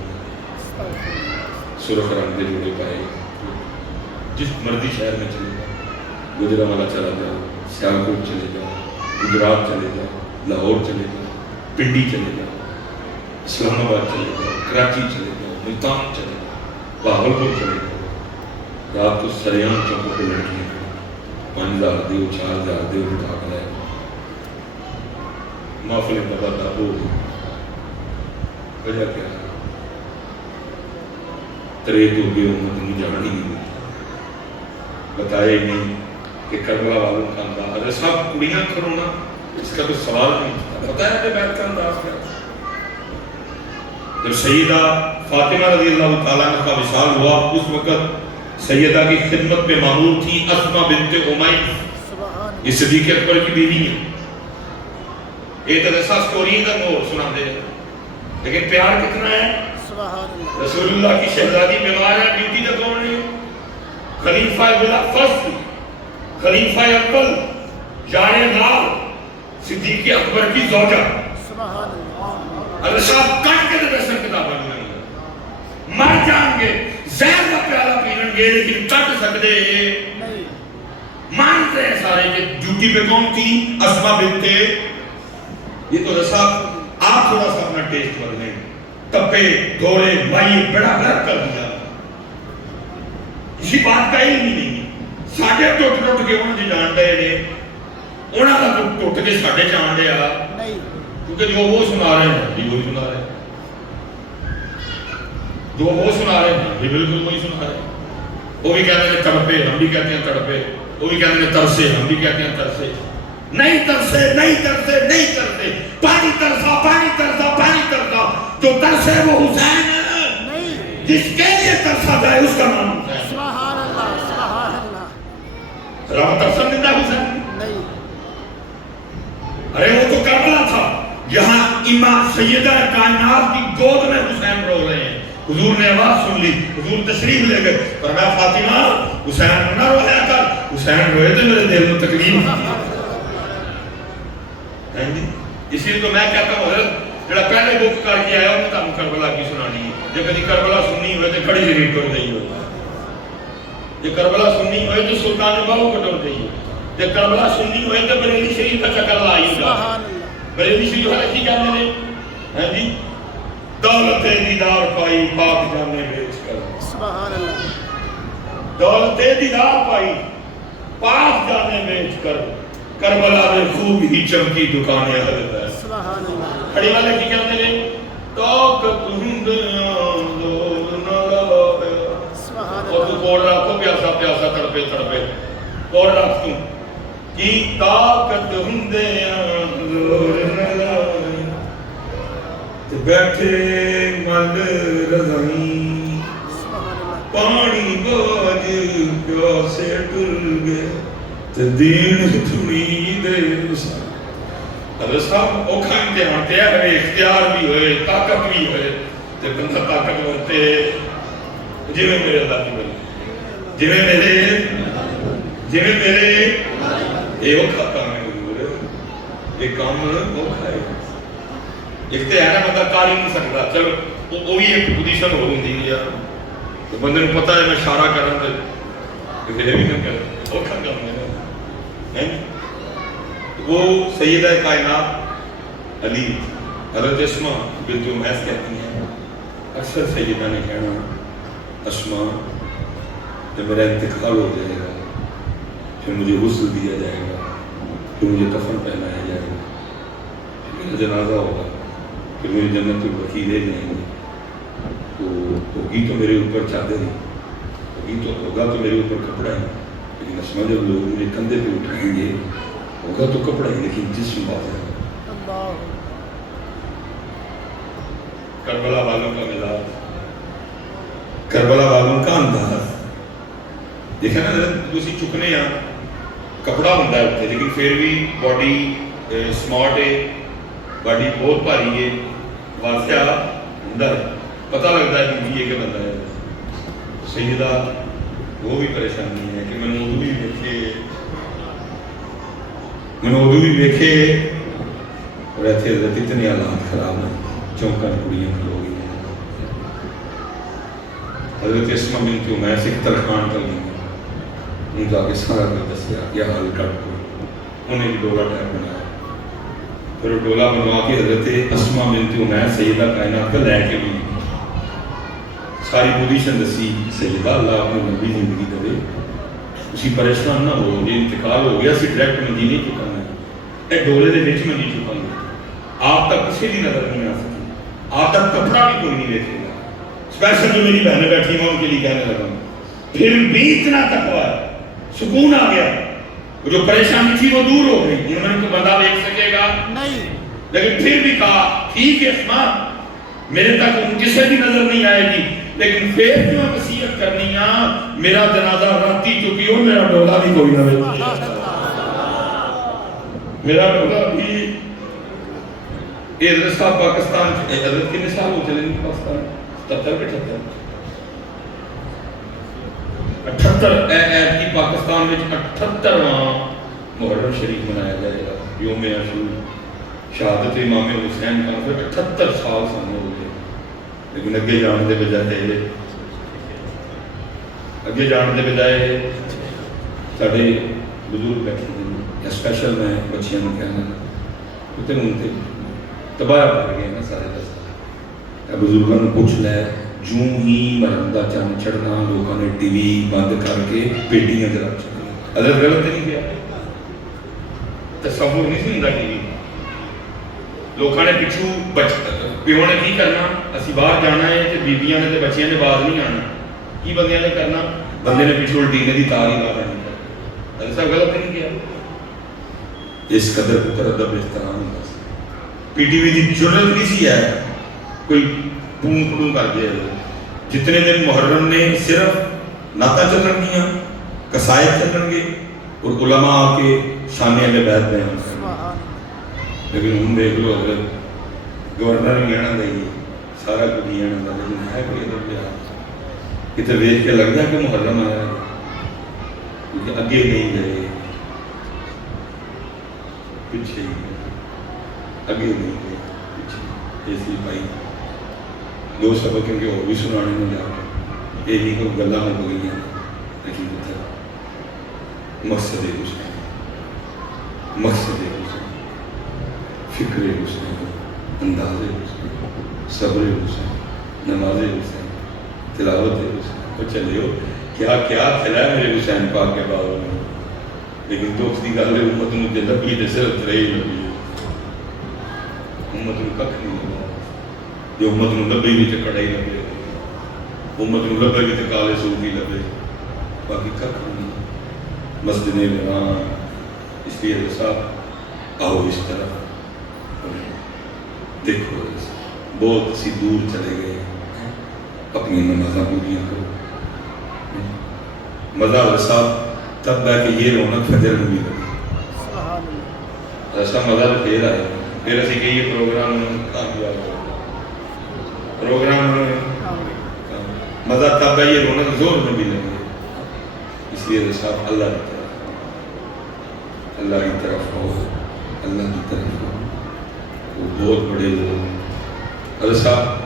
سرخ رنگ دے جوڑے پائے، جس مرضی شہر میں چلے جاؤ، گجرانوالہ چلا جاؤ، سیالکوٹ چلے جاؤ، گجرات چلے جاؤ، لاہور چلے جاؤ، پنڈی چلے جاؤ، اسلام آباد چلے جاؤ، کراچی چلے جاؤ، ملتان چلے جاؤ، بہاولپور چلے جاؤ، رات کو سریان چوکوں پہ لڑکیاں 5,000 دیو 4,000 دیو بٹھا کر آئے محفل بابا دابو وجہ کیا ہے تریت ہو گئے امت نہیں جانی نہیں بتائے نہیں کہ کربلا والوں کا انداز ارے سب کڑیاں کھڑونا اس کا تو سوال نہیں تھا، بتایا کہ بیت کا انداز کیا جب سیدہ فاطمہ رضی اللہ تعالیٰ عنہ کا وصال ہوا اس وقت سیدہ کی خدمت میں معمول تھی اسماء بنت امیس، یہ صدیق اکبر کی بیوی ہے، ایک ایسا سٹوری کا نور سنا دے لیکن پیار کتنا ہے، رسول اللہ کی شہزادی بیمار ہے، ڈیوٹی تک کون ہے، خلیفہ بلا فصل خلیفہ اول جانبدار صدیق اکبر کی زوجہ، اللہ صاحب کٹ کے دستر کتابیں نہیں مر جائیں گے، زہر کا پیالہ پینن گے لیکن کٹ سکتے مانتے ہیں سارے کہ ڈیوٹی پہ کون تھی، اسماء بنت، یہ تو صاحب آپ تھوڑا سا اپنا ٹیسٹ بدلیں، تپے دھوڑے مائی بڑا گھر کر دیا، کسی بات کا علم ہی نہیں، ساڑھے ٹوٹ کے انہوں نے جان دے نے انہوں نے ٹوٹ کے ساڑھے جان دے کیونکہ جو وہ سنا رہے ہیں یہ وہی سنا رہے ہیں، جو وہ سنا رہے ہیں یہ بالکل وہی سنا رہے ہیں، وہ بھی کہتے ہیں تڑپے ہم بھی کہتے ہیں تڑپے، وہ بھی کہتے ہیں ترسے ہم بھی کہتے ہیں ترسے، نہیں ترسے نہیں ترسے نہیں ترسے، پانی ترسا پانی ترسا پانی ترسا، جو ترسے وہ حسین ہے، جس کے لیے ترسا جائے اس کا نام حسین، سبحان اللہ سبحان اللہ، رب ترسا نہیں تھا حسین، نہیں، ارے وہ تو کربلا تھا، یہاں امام سیدہ کائنات کی گود میں حسین رو رہے ہیں، حضور نے آواز سن لی، حضور تشریف لے گئے، فرمایا فاطمہ حسین نہ رویا کر، حسین روئے تھے میرے دل میں تکلیف، اسی لیے تو میں کہتا ہوں جڑا پہلے بک کر کے آیا انہیں تم کربلا کی سنانی ہے، جب کبھی کربلا سننی ہوئے تو کھڑی سے ٹر گئی ہو، جب کربلا سننی ہوئے تو سلطان باہو کو ٹر گئی ہو، جب کربلا سننی ہوئے تو بریلی شریف کا چکر لائی ہوگا، بریلی شریف ہے کی کہنے لیں ہیں جی دولت دیدار پائی پاک جانے بیچ کر، سبحان اللہ، دولت دیدار پائی پاک جانے بیچ کر، کربلا میں خوب ہی چمکی دکانیں حضرت ہے، سبحان اللہ، کھڑی والے کی کہتے ہیں طاقت ہندیاں دور نہ لائے، سبحان اور تو کوڑ رکھو پیاسا پیاسا تڑپے تڑپے کوڑ رکھ توں کی طاقت ہندیاں دور نہ لائے، تو بیٹھے مل رضائیں پانی باج پیاسے ٹر گئے تو دین تھوڑی دے رسا، حضرت صاحب اوکھا امتحان تے ہے اختیار بھی ہوئے طاقت بھی ہوئے تے بندہ طاقت ورتے جی میں میرے اللہ کی بلی جی میں میرے اے اوکھا کام ہے حضور، یہ کام اوکھا ہے، اختیار ہے بندہ کار ہی نہیں سکتا، چلو وہ بھی ایک پوزیشن ہو ہوندی ہے تو بندے کو پتہ ہے میں اشارہ کرن تے پھر بھی نہ کر اوکھا کام ہے، وہ سیدہ کائنات علی حضرت اسماء بنت امیس کہتی ہیں، اکثر سیدہ نے کہنا اسماء جب میرا انتقال ہو جائے گا پھر مجھے غسل دیا جائے گا، پھر مجھے کفن پہنایا جائے گا، پھر میرا جنازہ ہوگا، پھر مجھے جنت البقیع لے جائیں گے، تو ہوگی تو میرے اوپر چادر ہی ہوگا تو میرے اوپر کپڑا ہی، لیکن اسماء جب لوگ مجھے کندھے پہ اٹھائیں گے ہوگا تو کپڑا ہی لیکن جسم بات ہے، کربلا والوں کا مزاج، کربلا والوں کا انداز دیکھا نا، دوسری چکنے کپڑا ہوتا ہے اتنے لیکن پھر بھی باڈی سمارٹ ہے باڈی بہت بھاری ہے واسطہ ہوتا ہے پتہ لگتا ہے کہ یہ کہ بندہ ہے سیدہ وہ بھی پریشانی ہے کہ میں ادو بھی ویکھے اور اتنے حضرت اتنے حالات خراب ہیں چونکن کڑیاں کھلو گئی ہیں حضرت اسما بنت عمیر سے ترخان کر گئی ان جا کے سارا کچھ دسیا یہ حال کٹ کو انہیں بھی ڈولا ٹائپ بنایا پھر وہ ڈولا بنوا کے حضرت اسما بنت عمیر سیدہ کائنات کا لے کے بھی ساری پوزیشن دسی سیدہ اللہ اپنی لمبی زندگی دے اسی پریشان نہ ہو یہ انتقال ہو گیا اسی ڈائریکٹ مدینے چکا ہے اے ڈولے دے وچ منی چکا ہے آپ تک کسی بھی نظر نہیں آ سکی آپ تک کپڑا بھی کوئی نہیں دیکھے گا اسپیشل جو میری بہنیں بیٹھی ہیں ان کے لیے کہنے لگا پھر بھی اتنا تقوی ہے سکون آ گیا وہ جو پریشانی تھی وہ دور ہو گئی انہوں نے تو بندہ دیکھ سکے گا نہیں لیکن پھر بھی کہا ٹھیک ہے اسما میرے تک ان کسے بھی نظر نہیں آئے گی لیکن پھر جو وصیت کرنی ہے میرا جنازہ راتی چکی ہو میرا ڈولا بھی کوئی نہ میرا ڈولا بھی حضرت صاحب پاکستان حضرت کتنے سال ہو چلے گی پاکستان 77 کے 78 کی پاکستان میں 78واں محرم شریف منایا جائے گا یوم عاشور شہادت امام حسین کا 78 سال سامنے ہو گئے لیکن اگے جان دے بجائے ساڑھے بزرگ بیٹھے ہیں اسپیشل میں بچیاں نے کہنا اتنے منتے تباہ پڑ گئے نا سارے دس بزرگوں نے پوچھ لے جوں ہی مرم دا چان چڑھنا لوگوں نے ٹی وی بند کر کے پیٹیاں چ رکھ چکی حضرت غلط نہیں کیا تصور نہیں سی ہوندا ٹی وی لوگوں نے پچھو پیو نے کی کرنا اسی باہر جانا ہے تے بیبیاں نے تے بچیاں نے باز نہیں آنا کی بندیاں نے کرنا بندے نے پچھو الٹینے دی تار ہی لا لینی حضرت صاحب غلط نہیں کیا اس قدر پتر ادب احترام ہوتا پی ٹی وی کی ضرورت نہیں سی ہے کوئی پوں کر دیا جتنے دن محرم نے صرف نعتاں چلن گیا قصائد چلن گے اور علماء آ کے شان اہل بیت بیان کریں لیکن ہم دیکھ لو حضرت گورنر بھی آنا دائیے سارا کچھ ہی آنا دا لیکن ہے کوئی ادب لحاظ کتنے دیکھ کے لگ جائے کہ محرم آیا ہے کیونکہ اگے نہیں گئے پیچھے ہی اگے نہیں گئے پیچھے ایسی پائی دو سبق کیونکہ اور بھی سنانے میں جا کے یہ نہیں کوئی گلہ ہو گئی ہیں لیکن مقصد حسین فکر حسین انداز حسین صبر حسین نماز حسین تلاوت حسین وہ چلے ہو کیا کیا کھلا ہے میرے حسین پاک کے بارے میں لیکن دکھ کی گل ہے امت نو لبھی تے صرف ترے ہی لبھی امت نو کھ نہیں لگا جو امت نو لبھی بھی تے کڑائی لبے امت نو لبے بھی تے کالے سوٹ ہی لبے باقی کھ نہیں مسجد نظام اس لیے صاحب آؤ اس طرف دیکھو بہت سی دور چلے گئے اپنی نمازاں پوریاں کرو مزہ صاحب تب ہے کہ یہ رونق فجر میں بھی لگی ایسا مزہ تو پھر آئے پھر اسی کہ یہ پروگرام کامیاب ہو پروگرام مزہ تب ہے یہ رونق زور میں بھی لگی اس لیے صاحب اللہ کی طرف ہو اللہ کی طرف ہو وہ بہت بڑے لوگ اللہ صاحب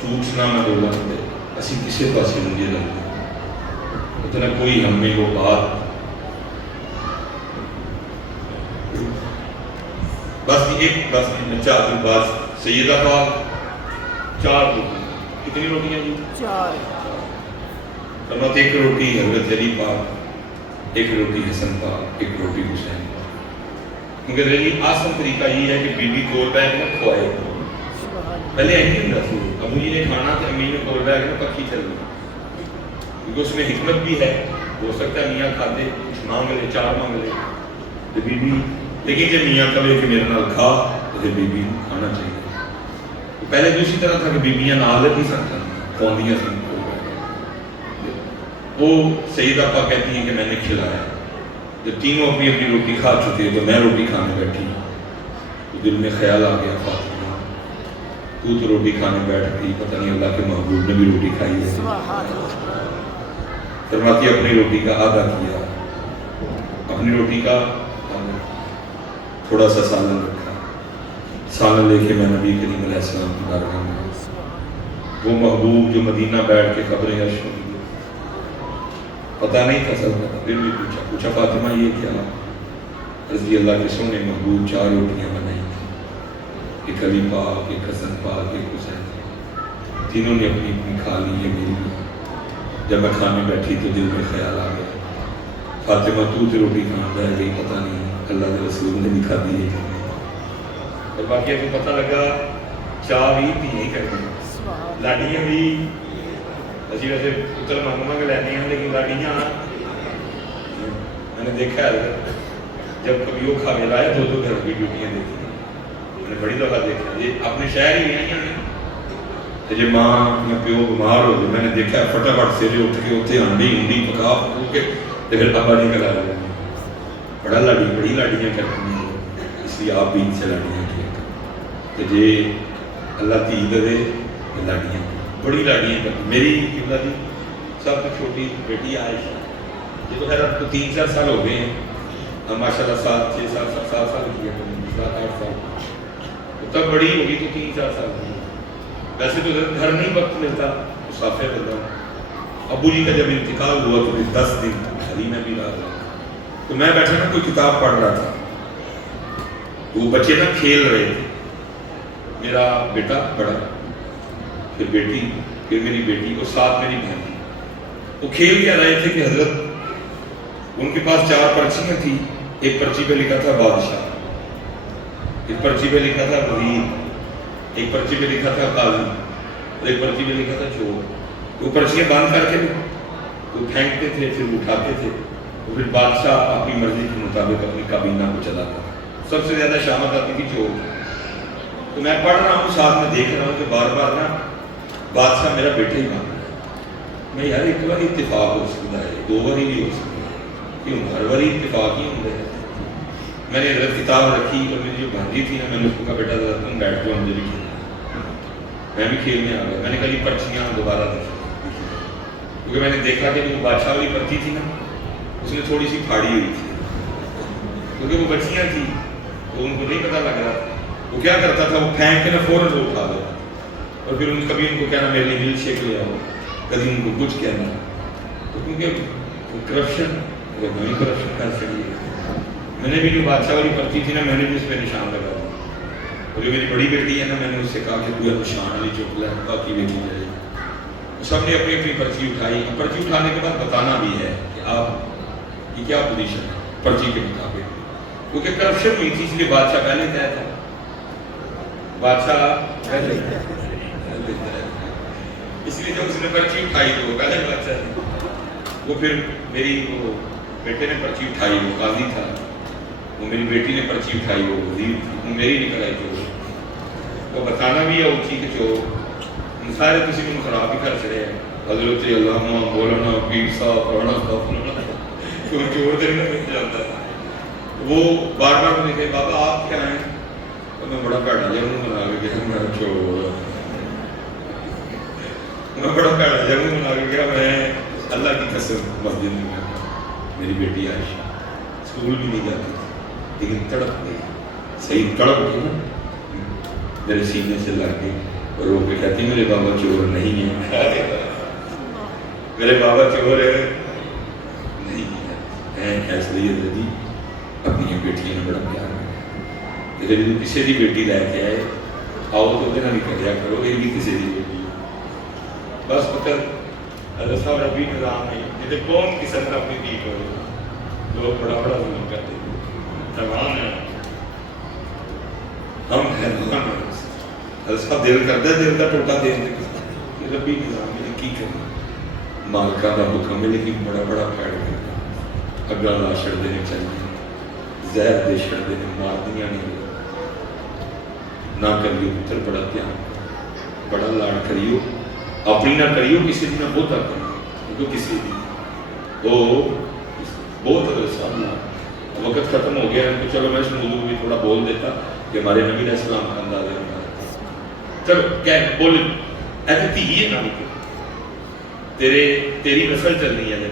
چوٹنا میں بولا دے اسی کسی پاس مجھے لگتے اتنا کوئی ہمیں وہ بات بس میں چاہتی ہوں بات سیدہ پاک 4 روٹی کتنی روٹیاں جی 4 فرماتے ایک روٹی حضرت علی پاک ایک روٹی حسن پاک ایک روٹی حسین پاک کیونکہ دلی آسان طریقہ یہ ہے کہ بی بی کول بیگ میں کھوائے پہلے ایک نہیں ہوں رہا ابو جی نے کھانا تو امی نے کول بیگ میں پکی چل گئی کیونکہ اس میں حکمت بھی ہے ہو سکتا ہے میاں کھاتے کچھ مانگ لے 4 مانگ لے تو بی بی لیکن جب میاں کبھی کہ میرے نال کھا تو بی بی کھانا چاہیے پہلے دوسری طرح تھا کہ بیبیاں نال نہیں سکتا کھواندیاں سن وہ سیدہ پاک کہتی ہیں کہ میں نے کھلایا جب تینوں اپنی اپنی روٹی کھا چکے تو میں روٹی کھانے بیٹھی، تو دل میں خیال آ گیا فاطمہ تو روٹی کھانے بیٹھ گئی، پتہ نہیں اللہ کے محبوب نے بھی روٹی کھائی ہے۔ فرماتی اپنی روٹی کا آدھا کیا، اپنی روٹی کا تھوڑا سا سالن رکھا، سالن لے کے میں نبی کریم علیہ السلام کی بارگاہ میں، وہ محبوب جو مدینہ بیٹھ کے خبریں عرش ہوئی، پتہ نہیں تھا سب کا، پھر بھی پوچھا فاطمہ یہ کیا؟ رضی اللہ کے سونے محبوب 4 روٹیاں بنائی تھیں، ایک علی پاک، ایک حسن پاک، ایک حسین، تینوں نے اپنی اپنی کھا لی ہے میری بھی۔ جب میں کھانے بیٹھی تو دل میں خیال آ گیا فاطمہ تو روٹی کھانا رہ گئی، پتہ نہیں اللہ کے رسول نے بھی کھا دی ہے۔ اور باقی تو پتہ لگا چاہ بھی نہیں کرتی، لاڈیاں بھی اسی ویسے پتر منگ لینی ہیں، لیکن لاڈیاں میں نے دیکھا ہے جب کبھی وہ کھا کے لائے 2 گھر کی ڈیوٹیاں دیتی ہیں، میں نے بڑی دفعہ دیکھا یہ اپنے شہر ہی آئی ہیں، جب ماں یا پیو بیمار ہو جائے میں نے دیکھا ہے فٹافٹ سے جو اٹھ کے اتنے ہنڈی پکا پکو کے پھر ابا نہیں کرا رہے ہیں، بڑا لاڈی بڑی لاڈیاں کرتی ہیں، اس لیے آپ بھی ان سے لاڈیاں کیا کہ جی اللہ تھی دے لاڈیاں بڑی لاڈیاں کرتی۔ میری قبلہ جی سب سے چھوٹی بیٹی عائشہ، یہ تو خیر اب تو 3-4 سال ہو گئے ہیں، اب ماشاء اللہ 7 سال کی ہے، 7-8 سال، تب بڑی ہوگی تو 3-4 سال کی۔ ویسے تو گھر نہیں وقت ملتا، مسافر رہتا ہوں۔ ابو جی کا جب انتقال ہوا تو 10 دن گھر میں بھی رہا، تو میں بیٹھا نا کوئی کتاب پڑھ رہا تھا، تو وہ بچے نا کھیل رہے تھے، میرا بیٹا بڑا، پھر بیٹی، پھر میری بیٹی اور ساتھ میری بہن، وہ کھیل کیا رہے تھے کہ حضرت ان کے پاس 4 پرچیاں تھیں، ایک پرچی پہ لکھا تھا بادشاہ، ایک پرچی پہ لکھا تھا وزیر، ایک پرچی پہ لکھا تھا قاضی، اور ایک پرچی پہ لکھا تھا چور۔ وہ پرچیاں بند کر کے وہ پھینکتے تھے، پھر اٹھاتے تھے، تو پھر بادشاہ اپنی مرضی کے مطابق اپنی کابینہ کو چلاتا تھا۔ سب سے زیادہ شامت آتی تھی چور، تو میں پڑھ رہا ہوں ساتھ میں دیکھ رہا ہوں کہ بار بار نا بادشاہ میرا بیٹا ہی مانگ رہا ہے، میں یار ایک بار اتفاق ہو سکتا ہے، 2 بار ہی بھی ہو سکتا ہے، کیوں ہر بار اتفاق ہی ہوں گے۔ میں نے حضرت کتاب رکھی اور میری جو بھانجی تھی نا، میں نے اس کو کہا بیٹا ذرا تم بیٹھ جاؤ، مجھے بھی کھیلنا، میں بھی کھیلنے آ گیا۔ میں نے کہا یہ پرچیاں دوبارہ دیکھی، کیونکہ میں نے دیکھا کہ جو بادشاہ والی پرچی تھی نا اس نے تھوڑی سی پھاڑی ہوئی تھی، کیونکہ وہ بچیاں تھیں تو ان کو نہیں پتہ لگ رہا تھا، وہ کیا کرتا تھا وہ پھینک کے نا فوراً وہ اٹھا دیتا، اور پھر کبھی ان کو کہنا میرے لیے ملک شیک لے آؤ، کبھی ان کو کچھ کہنا، تو کیونکہ کرپشن نہیں کرپشن کر سکتی ہے۔ میں نے بھی جو بادشاہ والی پرچی تھی نا میں نے بھی اس پہ نشان لگا دیا، اور جو میری بڑی بیٹی ہے نا میں نے اس سے کہا کہ پورا نشان والی چپ لے باقی بیٹی جائے۔ سب نے اپنی اپنی پرچی اٹھائی، پرچی اٹھانے کے بعد بتانا بھی ہے کہ آپ کی کیا پوزیشن ہے پرچی کے مطابق، کیونکہ کرپشن ہوئی تھی اس لیے بادشاہ پہلے طے تھا، بادشاہ پہلے اس لیے جب اس نے پرچی اٹھائی تو وہ پہلے بادشاہ تھا۔ وہ پھر میری وہ بیٹے نے پرچی اٹھائی، وہ قاضی تھا، وہ میری بیٹی نے پرچی اٹھائی، وہ وزیر تھی، وہ میری نکل آئی چور۔ وہ بتانا بھی ہے اونچی کہ چور سارے کسی کو خراب ہی کر چڑے ہیں، حضرت علامہ مولانا پیر صاحب پرانا صاحب تو چور دینا نہیں جانتا تھا۔ وہ بار بار مجھے کہے بابا آپ کیا ہیں، تو میں بڑا پیڑا جموں بنا کے گیا میں چور، میں بڑا پیڑا جموں بنا کے گیا میں اللہ کی قسم مسجد میں میری بیٹی عائشہ اسکول بھی نہیں جاتی تھی لیکن تڑپ گئی، صحیح تڑپ گئی نا، میرے سینے سے لگ گئی اور رو کے کہتی میرے بابا چور نہیں ہے، میرے بابا چور نہیں ہے، ایسے جی اپنی بیٹیاں نے بڑا پیار کیا، جب کسی کی بیٹی لے کے آئے آؤ تو وہ نہیں کریا کرو یہ بھی کسی کی بیٹی بس پتر اللہ صاحب ربی نظام نہیں جیسے کون قسم کا اپنی دی کرو، لوگ بڑا بڑا ظلم کرتے تمام ہے، ہم حیران ہیں اللہ صاحب دل کرتا ہے دل کا ٹوٹا دے کہ ربی نظام میں کی کرنا، مالکہ کا حکم ہے لیکن بڑا بڑا پھیڑ کرنا، اگلا لا چھڑ دینے چاہیے، زہر دے چھڑ دینے مار دیا نہیں نہ کریو پتر بڑا دھیان بڑا لاڑ کریو، اپنی نہ کریو کسی دن بہت کریو، کیونکہ کسی دن وہ بہت اگر سامنا وقت ختم ہو گیا ہے تو چلو میں اس موضوع بھی تھوڑا بول دیتا کہ ہمارے نبی علیہ السلام کا اندازہ ہوتا ہے. چلو کیا بول ایسے تھی ہے نا تیری نسل چل رہی ہے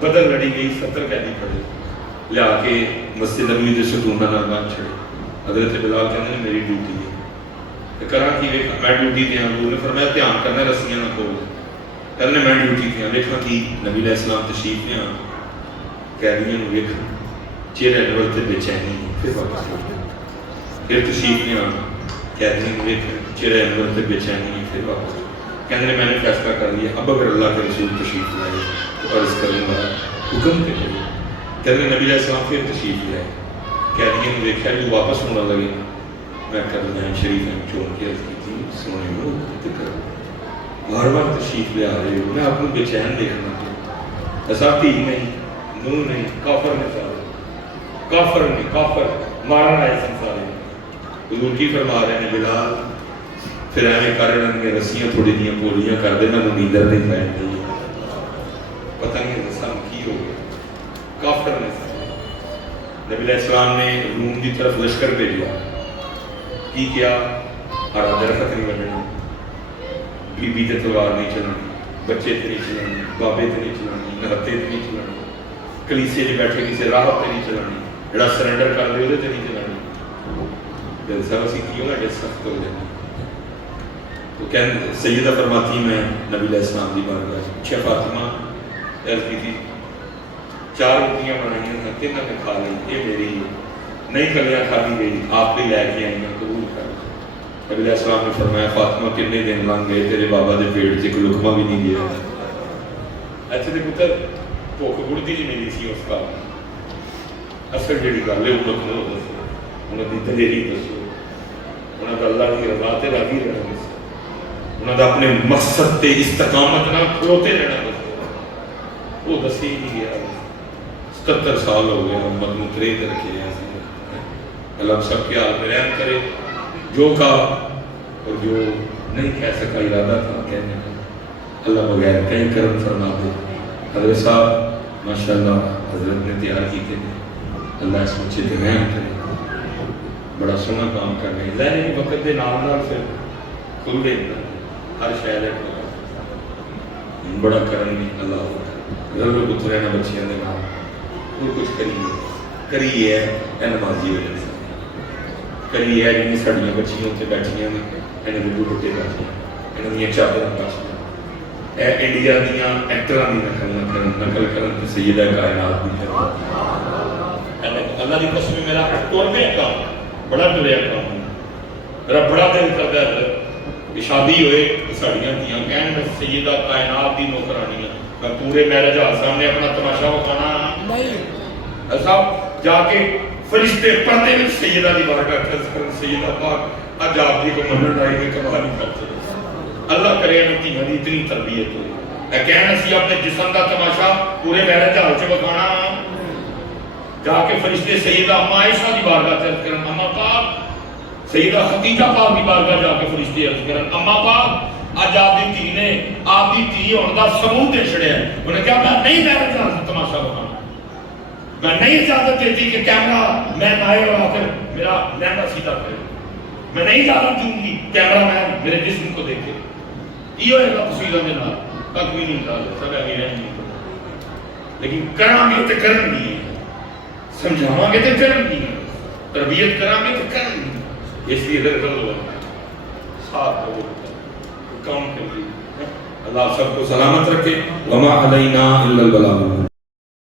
بدر لڑی گئی 70 قیدی پڑے لیا کے مسجد نبوی دے ستونہ نال بن چھڑے. حضرت بلال کہنے نے میری ڈیوٹی ہے کرا کی میں ڈیوٹی دیا حضور نے فرمایا دھیان کرنا رسیاں نہ کھول کرنے میں ڈیوٹی دیا دیکھا کہ نبی علیہ السلام تشریف نے قیدیاں نو ویکھ چہرے انور تے بے چینی پھر واپس پھر تشریف نے قیدیاں نو ویکھ چہرے انور تے بے چینی پھر واپس کہنے نے میں نے فیصلہ کر لیا اب اگر اللہ کے رسول تشریف لائے تو عرض کروں گا حکم کے لیے. کہنے نبی علیہ السلام پھر تشریف لائے قیدیاں نے دیکھا جو واپس ہونا لگے میں کردین شریف میں چھوڑ کے عرض کی تھی سونے میں بار بار تشریف لے آ رہے ہو میں آپ کو بے چین دیکھنا چاہتا ایسا تھی نہیں نو نہیں کافر نے سارے کافر مارن آئے سارے. حضور کی فرما رہے ہیں بلال پھر ایویں کر رہے ہیں رسیاں تھوڑی دیاں پولیاں کر دے میں نیندر نہیں پہن دی پتہ نہیں رسم کی ہو گیا کافر نے سارے. نبی علیہ السلام نے روم کی طرف لشکر بھیجا کی کیا ہرا درخت نہیں بننا بی بی تے تلوار نہیں چلانی بچے تے نہیں چلانی بابے تے نہیں چلانی نہتے تے نہیں چلانی کلیسے تے بیٹھے کسی راہ تے نہیں چلانی جڑا سرنڈر کر دے اودے تے نہیں چلانی. دل سب اسی کیوں ہے سخت ہو جائے تو کہنے سیدہ فرماتی میں نبی علیہ السلام دی بارگاہ اچھا فاطمہ عرض کی تھی 4 روٹیاں بنائی ہیں تینوں نے کھا لی یہ میری نہیں کلیاں کھا دی گئی آپ بھی لے کے آئی ہیں قبول کر. نبی علیہ السلام نے فرمایا فاطمہ کتنے دن لنگ گئے تیرے بابا دے پیٹ سے کوئی لقمہ بھی نہیں گیا. اچھے دے پتر بھوک گڑتی جی نہیں سی اس کا اصل جڑی گل ہے وہ لکھنؤ دسو انہوں کی دلیری دسو انہوں کا اللہ کی رضا تے راضی رہنا دسو انہوں کا اپنے مقصد تے استقامت نہ کھلوتے رہنا دسو وہ دسی ہی نہیں گیا. 77 سال ہو گئے امت نو تریت رکھے ہیں اللہ سب کے حال میں رحم کرے جو کہا اور جو نہیں کہہ سکا ارادہ تھا کہنے اللہ بغیر کہیں کرم فرما دے. حضرت صاحب ماشاءاللہ حضرت نے تیار کی تھے اللہ اس بچے تے رحم کرے بڑا سونا کام کر رہے ہیں ظاہر وقت دے نال نال پھر کھل دے ہر شہر ہے بڑا کرم نہیں اللہ گھر میں پتر رہنا بچیاں دے نال وہ کچھ کری ہے نمازی ہو جائے کری ہے جنہیں ساڑیاں بچیاں اتنے بیٹھیاں نے انہیں بھی بٹے بیٹھیاں انہیں دیا چادر بیٹھیاں اے انڈیا دیاں ایکٹران دی نقل کرن سیدہ کائنات بھی کرن اللہ دی قسم میرا ٹور میں کام بڑا ٹوریا کام میرا بڑا دل کرتا ہے شادی ہوئے ساڑیاں دیاں کہنے سیدہ کائنات دی نوکرانی میں پورے میرے جہاز سامنے اپنا تماشا وکھانا ایسا جا کے فرشتے پردے میں سیدہ دی بارگاہ کرن سیدہ پاک آج آپ دی کو منن آئی میں کبھا نہیں کرتے اللہ کرے نتی ہدی اتنی تربیت ہوئی اے کہنا سی اپنے جسم کا تماشا پورے میرے جہاز سے وکھانا جا کے فرشتے سیدہ اما عائشہ دی بارگاہ کرن اما پاک سیدہ خدیجہ پاک دی بارگاہ جا کے فرشتے عرض کرن اما پاک آج آپ دی تھی نے آپ دی تھی ہونے کا ثبوت دے چھڑے ہیں انہوں نے کہا میں نہیں میرے جہاز سے تماشا وکھانا میں نہیں اجازت دیتی کہ کیمرہ مین آئے اور آ کر میرا لہنگا سیدھا کرے میں نہیں اجازت دوں گی کیمرہ مین میرے جسم کو دیکھے یہ ہے تصویروں میں نہ تک بھی نہیں ڈالے سب اگے رہیں گے لیکن کرام گے تو کرن نہیں ہے سمجھاواں گے تو کرن نہیں ہے تربیت کرام گے تو کرن نہیں ہے اس لیے ادھر ہو ساتھ ہو کام کر لی اللہ سب کو سلامت رکھے وما علینا الا البلاغ